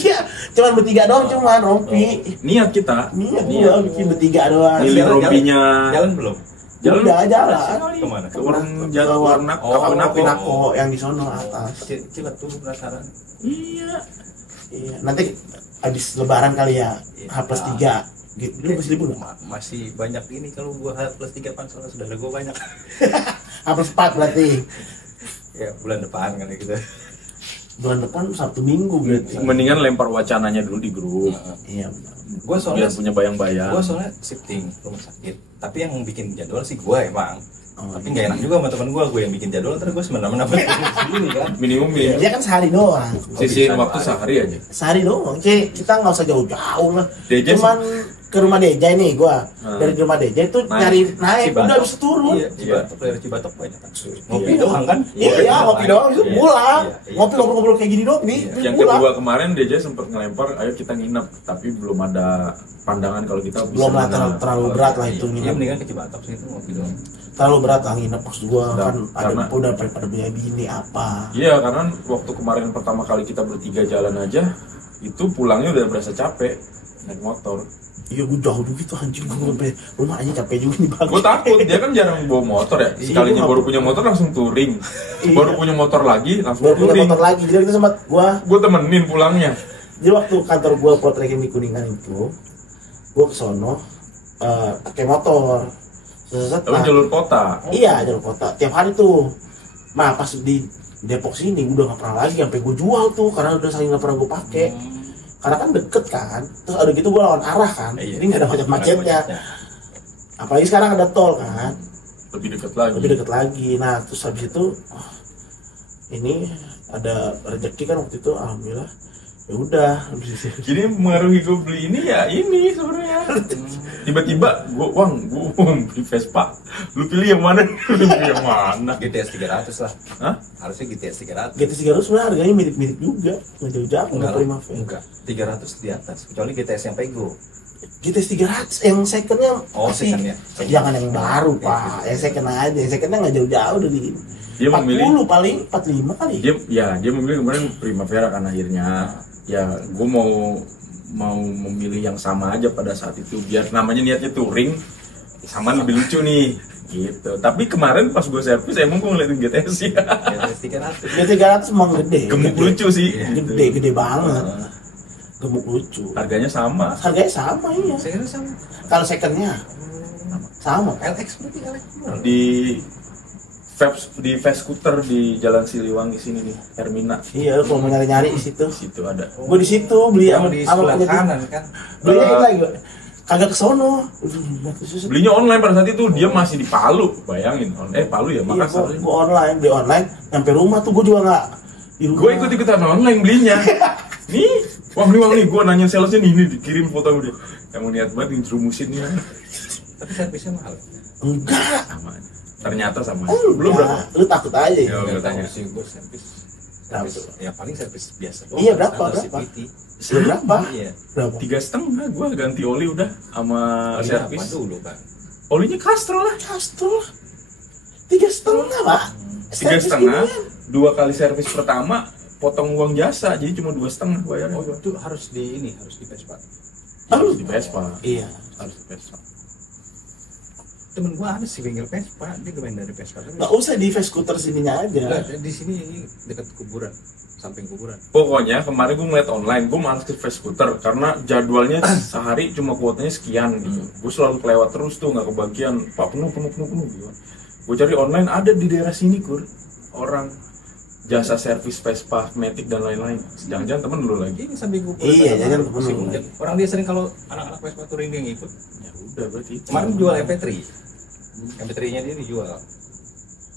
Iya, cuman bertiga doang, cuman rompi. Niat kita, Niat gua bikin bertiga doang. milih Jalan- rompinya. Jalan belum? Jalan Udah jalan. Kemana? ke warung jalan warna, Warna apa Pinako yang di sono atas. Cilat tuh penasaran. Iya. Iya, nanti habis lebaran kali ya, H+3 gitu. Lu masih libur nggak? Masih banyak ini kalau gua H+3 pan soalnya saudara gua banyak. H+4 berarti. Ya bulan depan kan gitu. Bulan depan Sabtu Minggu berarti. Mendingan lempar wacananya dulu di grup. Iya benar. Gua soalnya Biar punya bayang-bayang. gua soalnya shifting rumah sakit. Tapi yang bikin jadwal sih gua emang. Oh, Tapi nggak enak juga sama teman gua yang bikin jadwal, ntar gua sebenarnya dapat sini kan. Minimum Dia kan sehari doang. sisihin bisa, waktu Pak. sehari aja. Sehari doang. Kita nggak usah jauh-jauh lah. Deja Cuman ke rumah Deja nih gua. Hmm. Dari rumah Deja itu Naik. nyari naik Cibatok. udah bisa turun. Iya, Cibatok, dari Cibatok banyak kan. Ngopi Iya. doang kan? Iya, ngopi doang itu Iya, pulang. iya. Ngopi ngobrol-ngobrol kayak gini doang nih. Iya. Yang pulang. kedua kemarin Deja sempat ngelempar, ayo kita nginep, tapi belum ada pandangan kalau kita bisa Belum lah nginep. terlalu berat lah itu Iya, nginep. mendingan ke Cibatok sih itu ngopi doang. Terlalu berat lah nginep maksud gua Dan- kan ada karena- udah pada punya bini apa. Iya, karena waktu kemarin pertama kali kita bertiga jalan aja, itu pulangnya udah berasa capek. naik motor. Iya, gue jauh gitu anjing, gue sampai rumah aja capek juga nih bang. Gue takut, dia kan jarang bawa motor ya. Sekalinya Iya, baru punya motor langsung touring. Iya. Baru punya motor lagi langsung Baru punya touring. motor lagi, jadi kita sempat Gue temenin pulangnya. jadi waktu kantor gue Poltreking di Kuningan itu, gue kesono pakai motor. Seset, Tapi jalur kota. iya jalur kota tiap hari tuh. Nah pas di Depok sini udah nggak pernah lagi, sampai gue jual tuh karena udah saking nggak pernah gue pakai. Karena kan deket kan, terus ada gitu gue lawan arah kan, Iya. jadi nggak ada macet-macetnya. Apalagi sekarang ada tol kan, Lebih dekat lagi. lebih deket lagi. Nah terus habis itu ini ada rezeki kan waktu itu, alhamdulillah. Ya udah, Jadi mengaruhi gue beli ini ya ini sebenarnya. Tiba-tiba gue beli Vespa. Lu pilih yang mana? Lu pilih yang mana? GTS 300 lah. Hah? Harusnya GTS 300. GT 300 sebenarnya harganya mirip-mirip juga, nggak jauh-jauh, nggak Primavera. Enggak. 300 di atas. Kecuali GTS yang Pego. GTS 300 yang secondnya Oh, masih- secondnya. jangan yang baru Iya, pak, gitu. yang second aja, yang secondnya nggak jauh-jauh dari ini. Dia 40 memilih paling 45 kali. dia memilih kemarin Primavera kan akhirnya. Ya gue mau memilih yang sama aja pada saat itu biar namanya niatnya touring sama lebih lucu nih gitu. Tapi kemarin pas gue servis emang gue ngeliatin GTS ya. GTS 300. GT 300 emang gede, Gemuk gede. lucu sih. Gede banget, gemuk lucu. Harganya sama. Harganya sama iya. Saya kira sama. Kalau secondnya sama. LX berarti LX bener. Di Fast Scooter di Jalan Siliwangi sini nih, Hermina. Iya, lu kalau mau nyari-nyari di situ. Di situ ada. Gue di situ beli Yang di sebelah penyedia. kanan kan. Belinya itu lagi, kagak ke sono. Belinya online pada saat itu dia masih di Palu, bayangin. Palu ya, Iya, Makassar. gue online, beli online, nyampe rumah tuh gue juga nggak di rumah. Gue ikut-ikutan online belinya. Nih, wang nih, gue nanyain salesnya nih, dikirim foto dia. Yang mau niat banget intrumusinnya. Tapi servisnya mahal. Enggak. Sama aja. Ternyata sama. Enggak. Belum berapa? Lu takut aja. Ya, Ya. gue Nggak tahu tanya. sih gue servis. Berapa Servis, ya paling servis biasa. Iya, berapa, Standar berapa? CVT. Lu berapa? Iya. Berapa? 3,5 gue ganti oli udah sama Oli servis. apa dulu kan? Olinya Castrol lah. Castrol 3,5 pak. 3,5. 2 kali servis pertama potong uang jasa, jadi cuma 2,5 bayarnya. Oh itu harus di ini, harus di Vespa. Harus di Vespa. Iya. Harus di Vespa. Temen gua ada sih bengkel Vespa, dia main dari Vespa. Nggak usah di fast scooter sininya aja. Enggak, di sini dekat kuburan, samping kuburan. Pokoknya kemarin gue ngeliat online, gue malas ke Fast Scooter karena jadwalnya sehari cuma kuotanya sekian gitu. Gue selalu kelewat terus tuh, nggak kebagian. Pak penuh gitu. Gue cari online ada di daerah sini kur, orang jasa servis Vespa, Matic dan lain-lain. Jangan-jangan temen lu lagi? Ini samping kuburan. Iya, jangan Si kuburan. Ujang. Orang dia sering kalau anak-anak Vespa touring dia ngikut. Ya udah berarti. Kemarin jual MP3. MP3-nya dia dijual.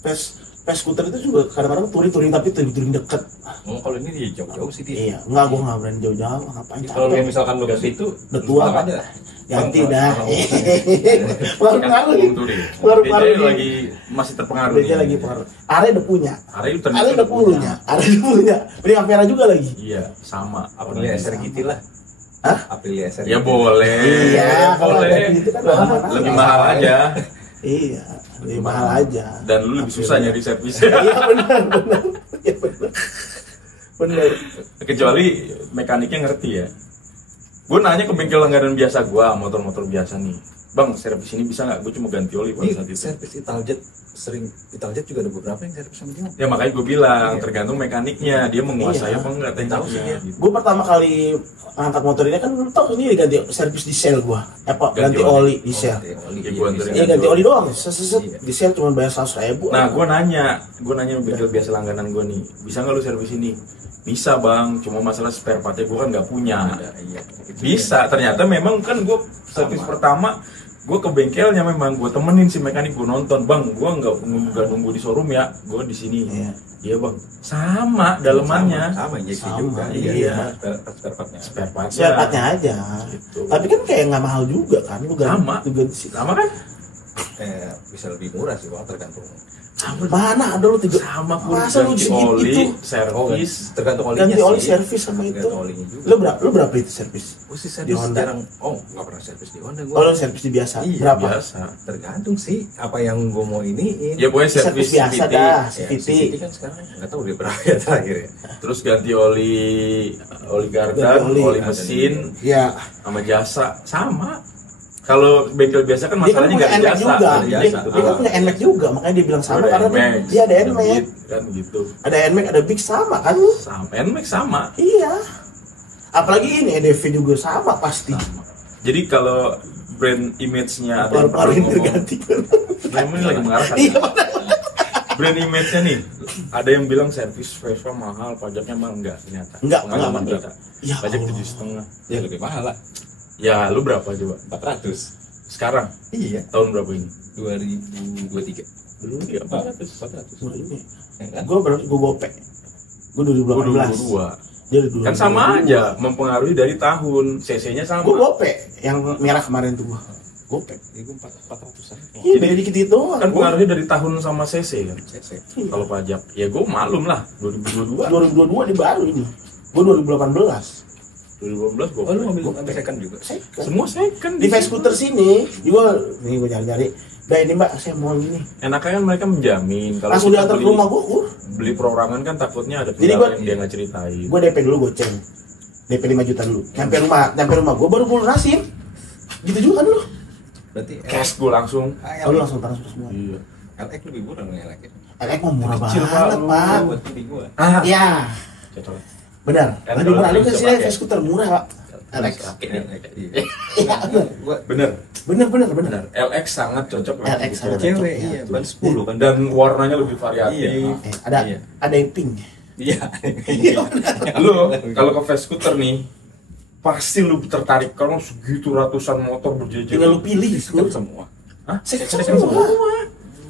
Fast scooter itu juga kadang-kadang touring tapi touring deket. Oh, kalau ini dia jauh-jauh sih dia. Iya, enggak, gua nggak berani jauh-jauh, ngapain Kalau capek. misalkan lu ke situ, Udah tua, bilang Pak. aja. Ganti Bang, dah. kalau- Pengaruh Kan touring. Pengaruh Dia lagi masih terpengaruh. Dia lagi pengaruh. Are udah punya. Hari itu Are udah punya. Are udah punya. Beli Ampera juga lagi. Iya, sama. Aprilia SR GT lah. Hah? Aprilia SR Ya GT. boleh. Iya, kalau boleh. ada gitu kan mahal. Lebih mahal aja. Iya, lebih mahal aja. Dan lu lebih susah nyari servis. Iya benar. Iya benar. Benar. Kecuali mekaniknya ngerti ya. Gue nanya ke bengkel langganan biasa gue, motor-motor biasa nih. Bang, servis ini bisa nggak? Gue cuma ganti oli pada saat Ini itu. servis Italjet sering Italjet juga ada beberapa yang servis sama dia. Ya makanya gue bilang, Iya. tergantung mekaniknya. Dia menguasai Iya. apa enggak Tahu sih tekniknya. dia. Gitu. Gue pertama kali angkat motor ini kan belum tahu ini ganti servis diesel gua. Ganti oli diesel. Ya, gua anterin. Iya ganti oli doang. Iya. Seset diesel cuma bayar 100.000. Nah, gue nanya bengkel biasa langganan gue nih, bisa nggak lu servis ini? Bisa bang, cuma masalah spare partnya gue kan nggak punya. Iya. Bisa, ternyata memang kan gue servis Sama. pertama gue ke bengkelnya memang gue temenin si mekanik, gue nonton, bang gue nggak nunggu di showroom ya, gue di sini. Iya. Iya bang, sama dalemannya, Sama injeksi Sama, juga. iya. Spare partnya. spare partnya. Spare partnya aja. Gitu. Tapi kan kayak nggak mahal juga kan lu ganti Sama. lu ganti sih. Sama kan? bisa lebih murah sih, Bang, tergantung. Mana ada lu tiga Sama pun masa lu ganti segitu oli, itu servis. Tergantung olinya ganti oli sih. servis sama itu. Tergantung olinya juga. Lu berapa itu servis? Gue sih Di servis Honda. jarang. Oh, nggak pernah servis di Honda gue. Oh, lu servis di biasa. Iya, Berapa? Biasa. Tergantung sih apa yang gue mau iniin. Ya pokoknya Servis servis biasa CVT. dah, Ya, CVT. CVT kan sekarang nggak tahu dia berapa ya terakhir ya. Terus ganti oli gardan, Ganti oli. oli mesin, Ya, sama jasa sama. Kalau bengkel biasa kan dia kan masalahnya punya nggak ada NMAX jasa, juga. ada Dia, jasa. dia kan punya NMAX juga, makanya dia bilang sama karena dia ada NMAX. Beat, kan gitu. Ada NMAX, ada Big sama kan? Sama NMAX sama. Iya. Apalagi ini EDV juga sama pasti. Sama. Jadi kalau brand image-nya ada yang Baru-baru perlu ini ngomong. terganti kan. Brand ini lagi mengarah kan? Iya. Brand image-nya nih, ada yang bilang servis Vespa mahal, pajaknya mahal enggak ternyata. Enggak, Pengalaman enggak. kita. Ya Pajak Allah. 7,5. Ya lebih mahal lah. Ya, lu berapa coba? 400. Sekarang Iya. tahun berapa ini? 2023. Dulu ya 400. Gua ini. Ya kan? Gue berapa? Gue gope. Gue 2018. 22. Dia 2022. Kan sama aja, mempengaruhi dari tahun, CC-nya sama. Gue gope. Yang merah kemarin tuh gue. Gope. Ini gue 400-an. Iya, beda dikit itu doang. Kan pengaruhnya dari tahun sama CC kan. CC. Kalau pajak, ya gue maklum lah 2022. 2022 di baru ini. Gue 2018. 2018 gue. Oh, lu ambil second juga? Second. Semua second Di fast scooter sini, juga nih gue nyari-nyari. Nah ini mbak, saya mau gini. Enaknya kan mereka menjamin kalau Langsung kita diantar ke rumah gue. beli perorangan kan takutnya ada Jadi kendala yang dia nggak ceritain. Gue DP dulu goceng. DP 5 juta dulu. Nyampe rumah gue baru gue lunasin. Gitu juga kan lu? Berarti Cash gue langsung. Oh, lu langsung transfer semua. Iya. LX lebih murah nih LX. LX mah murah Kecil, banget, Pak, lu. Pak. Buat TV gue. Ah, Iya, cocok. benar. Kan Lebih murah. Lu kalau kan bisa sini pakai. fast scooter murah, Pak. LX. Iya. Iya, benar. Gue Benar. LX sangat cocok untuk LX sangat cewek. cewek, iya, ban 10 kan. Dan warnanya lebih variatif. Iya. Iya. Ada yang pink. Iya. Lu kalau ke fast scooter nih, pasti lu tertarik karena segitu ratusan motor berjejer. Tinggal lu pilih, Kan Bro. semua. Hah? Second Second semua.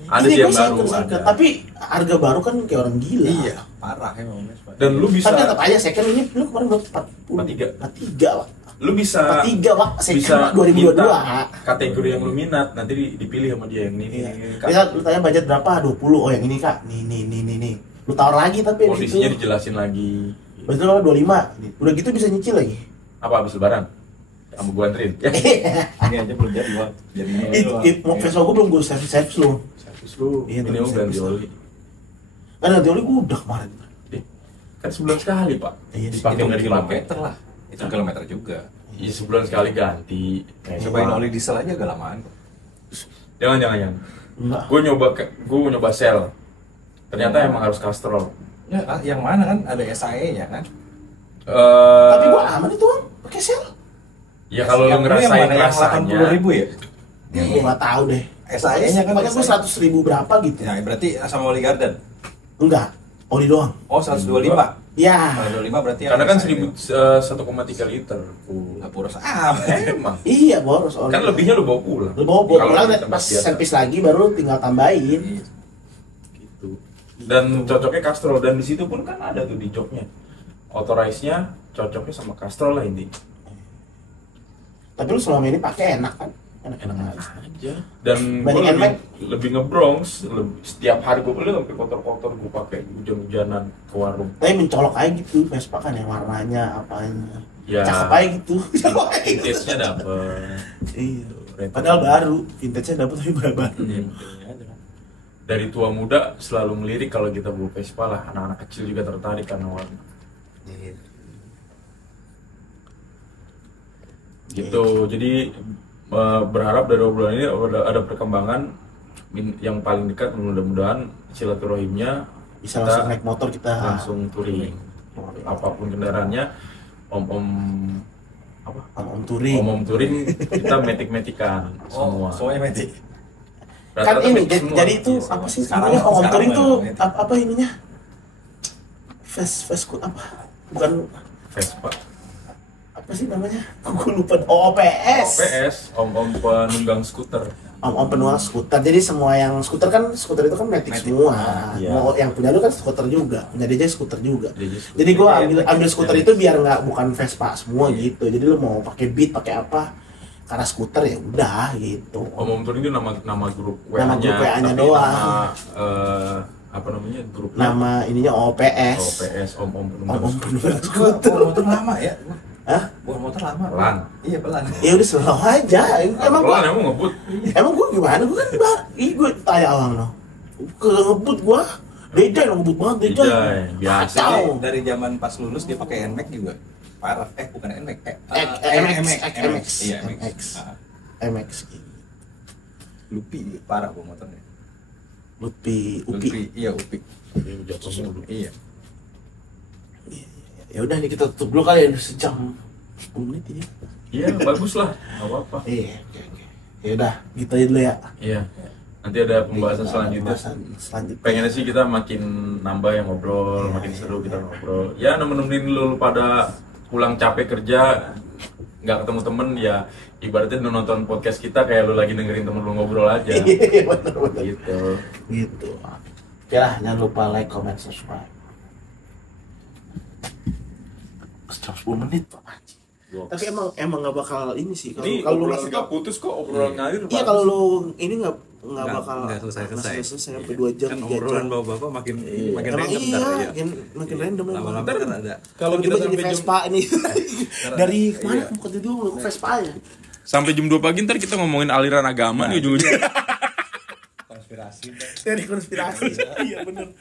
Ada Ini sih yang gua baru. second. Ada. Tapi harga baru kan kayak orang gila. Iya, parah emang. Dan lu bisa, Tapi tetap aja second ini lu kemarin berapa? 40. 43. 43, Pak. lu bisa 43, Pak. bisa Second 2022. minta kategori yang lu minat, nanti dipilih sama dia yang ini. Iya. ini. Misal lu tanya budget berapa? 20. Oh, yang ini, Kak. Nih. Lu tawar lagi tapi di Kondisinya situ. dijelasin lagi. Budget berapa? 25. Udah gitu bisa nyicil lagi. Apa habis lebaran? Sama gua anterin. Ya. Ini aja belum jadi, Bang. Jadi ini doang. Mau Vespa gue belum gue servis lu. Servis lu. Iya, Ini tapi mau ganti servis. oli. Kan nanti oli gue udah kemarin. Kan sebulan sekali, Pak. Iya, Dipakai Itu nggak dipakai. kilometer lah. Itu kilometer juga. Iya, sebulan sekali ganti. Cobain oli diesel aja agak lamaan. Jangan. Enggak. Gue nyoba sel. Ternyata emang harus kastrol. Ya, yang mana kan ada SAE-nya kan? Tapi gue aman itu, Bang. Pakai sel. Ya kalau lu Yang ngerasain mana yang rasanya. 80.000 ya? Ya gue nggak tahu deh. SAE-nya kan Pokoknya gue 100.000 berapa gitu. Ya, berarti sama oli garden. Enggak. Oli doang. Oh, 125. Ya. 125 berarti Karena kan SAE. 1,3 liter. Nggak boros amat. Emang. Iya boros oli. Kan lebihnya lu bawa pulang. Lu bawa Kalau pulang di tempat pas biasa. servis lagi baru tinggal tambahin. Iya. Gitu. Dan cocoknya kastrol, dan di situ pun kan ada tuh di joknya. Authorize-nya cocoknya sama kastrol lah intinya. Tapi lu selama ini pakai enak kan? Enak Aja. Dan Banyak gue NMAX. lebih ngebronx, setiap hari gue beli sampai kotor-kotor gue pakai hujan-hujanan ke warung. Tapi mencolok aja gitu Vespa kan yang warnanya apanya. Ya. Cakep aja gitu. Vintage-nya dapet. Iya. Padahal baru, vintage-nya dapet tapi baru. Dari tua muda selalu melirik kalau kita bawa Vespa lah, anak-anak kecil juga tertarik karena warna. Gitu. Jadi berharap dari obrolan ini ada perkembangan yang paling dekat, mudah-mudahan silaturahimnya Bisa kita langsung naik motor kita. langsung touring. Apapun kendaraannya, om-om apa? Om touring. Om-om touring kita metik-metikan semua. Semuanya metik. Kan Rata-rata ini metik semua. jadi itu Iya, apa sih Sekarang- namanya om sekarang touring tuh banyak. apa ininya? Fast apa? Bukan Vespa. apa sih namanya? Gue lupa. Oh, OPS. PS, om-om penunggang skuter. Om penuang skuter. Jadi semua yang skuter kan skuter itu kan metik Matic. semua. Iya. Mau yang punya lu kan skuter juga, punya DJ skuter juga. DJ skuter. Jadi gua Iya, ambil skuter iya. itu biar nggak bukan Vespa semua gitu. Jadi lu mau pakai Beat, pakai apa? karena skuter ya udah gitu. Om Tur itu nama grup Nama WA-nya, grup WA-nya tapi doang. nama apa namanya grupnya? Nama ininya OPS. OPS Om Om penunggang Gua skuter. bawa motor lama ya. Hah? Bawa motor lama. Pelan. Iya pelan. Ya udah slow aja. Emang pelan gua, emang ngebut. emang gua gimana? Gua kan gue tanya awang no. Kalau ngebut gua, Dejay lo ngebut banget Dejay. Dijay, biasa. Kacau. Dari zaman pas lulus dia pakai NMAX juga. Parah. Bukan NMAX. MX. Iya, MX. MX. MX. Lupi parah bawa motornya. Upi. Iya, Upi. Jatuh mulu. Iya. Ya udah nih kita tutup dulu kali ya, udah sejam 10 menit ini. Iya, bagus lah. Enggak apa-apa. Iya, oke. Ya udah, gitu aja dulu ya. Iya. Nanti ada pembahasan selanjutnya. Selanjutnya. Pengennya sih kita makin nambah yang ngobrol, makin seru kita ngobrol. Ya nemenin lu pada pulang capek kerja, nggak ketemu temen ya. Ibaratnya lu nonton podcast kita kayak lu lagi dengerin temen lu ngobrol aja. Iya, bener. Gitu. Gitu. Oke lah, jangan lupa like, comment, subscribe. 10 menit Pak. Tapi emang nggak bakal ini sih Ini kalau lu obrolan ngasih nggak tau. putus kok, obrolan ngalir. Iya kalau lu ini nggak Nggak- bakal nggak selesai-selesai. sampai 2 jam Kan 3 obrolan jam. bapak-bapak makin makin Emang random iya, ntar ya. makin random emang. Lama-lama Ntar kan ada. kalau kita Tiba-tiba jadi sampai jam Vespa ini dari Iya. mana bukan itu dulu Vespa ya. sampai jam 2 pagi ntar kita ngomongin aliran agama nih ujung-ujungnya. Konspirasi. Dari konspirasi. Iya bener.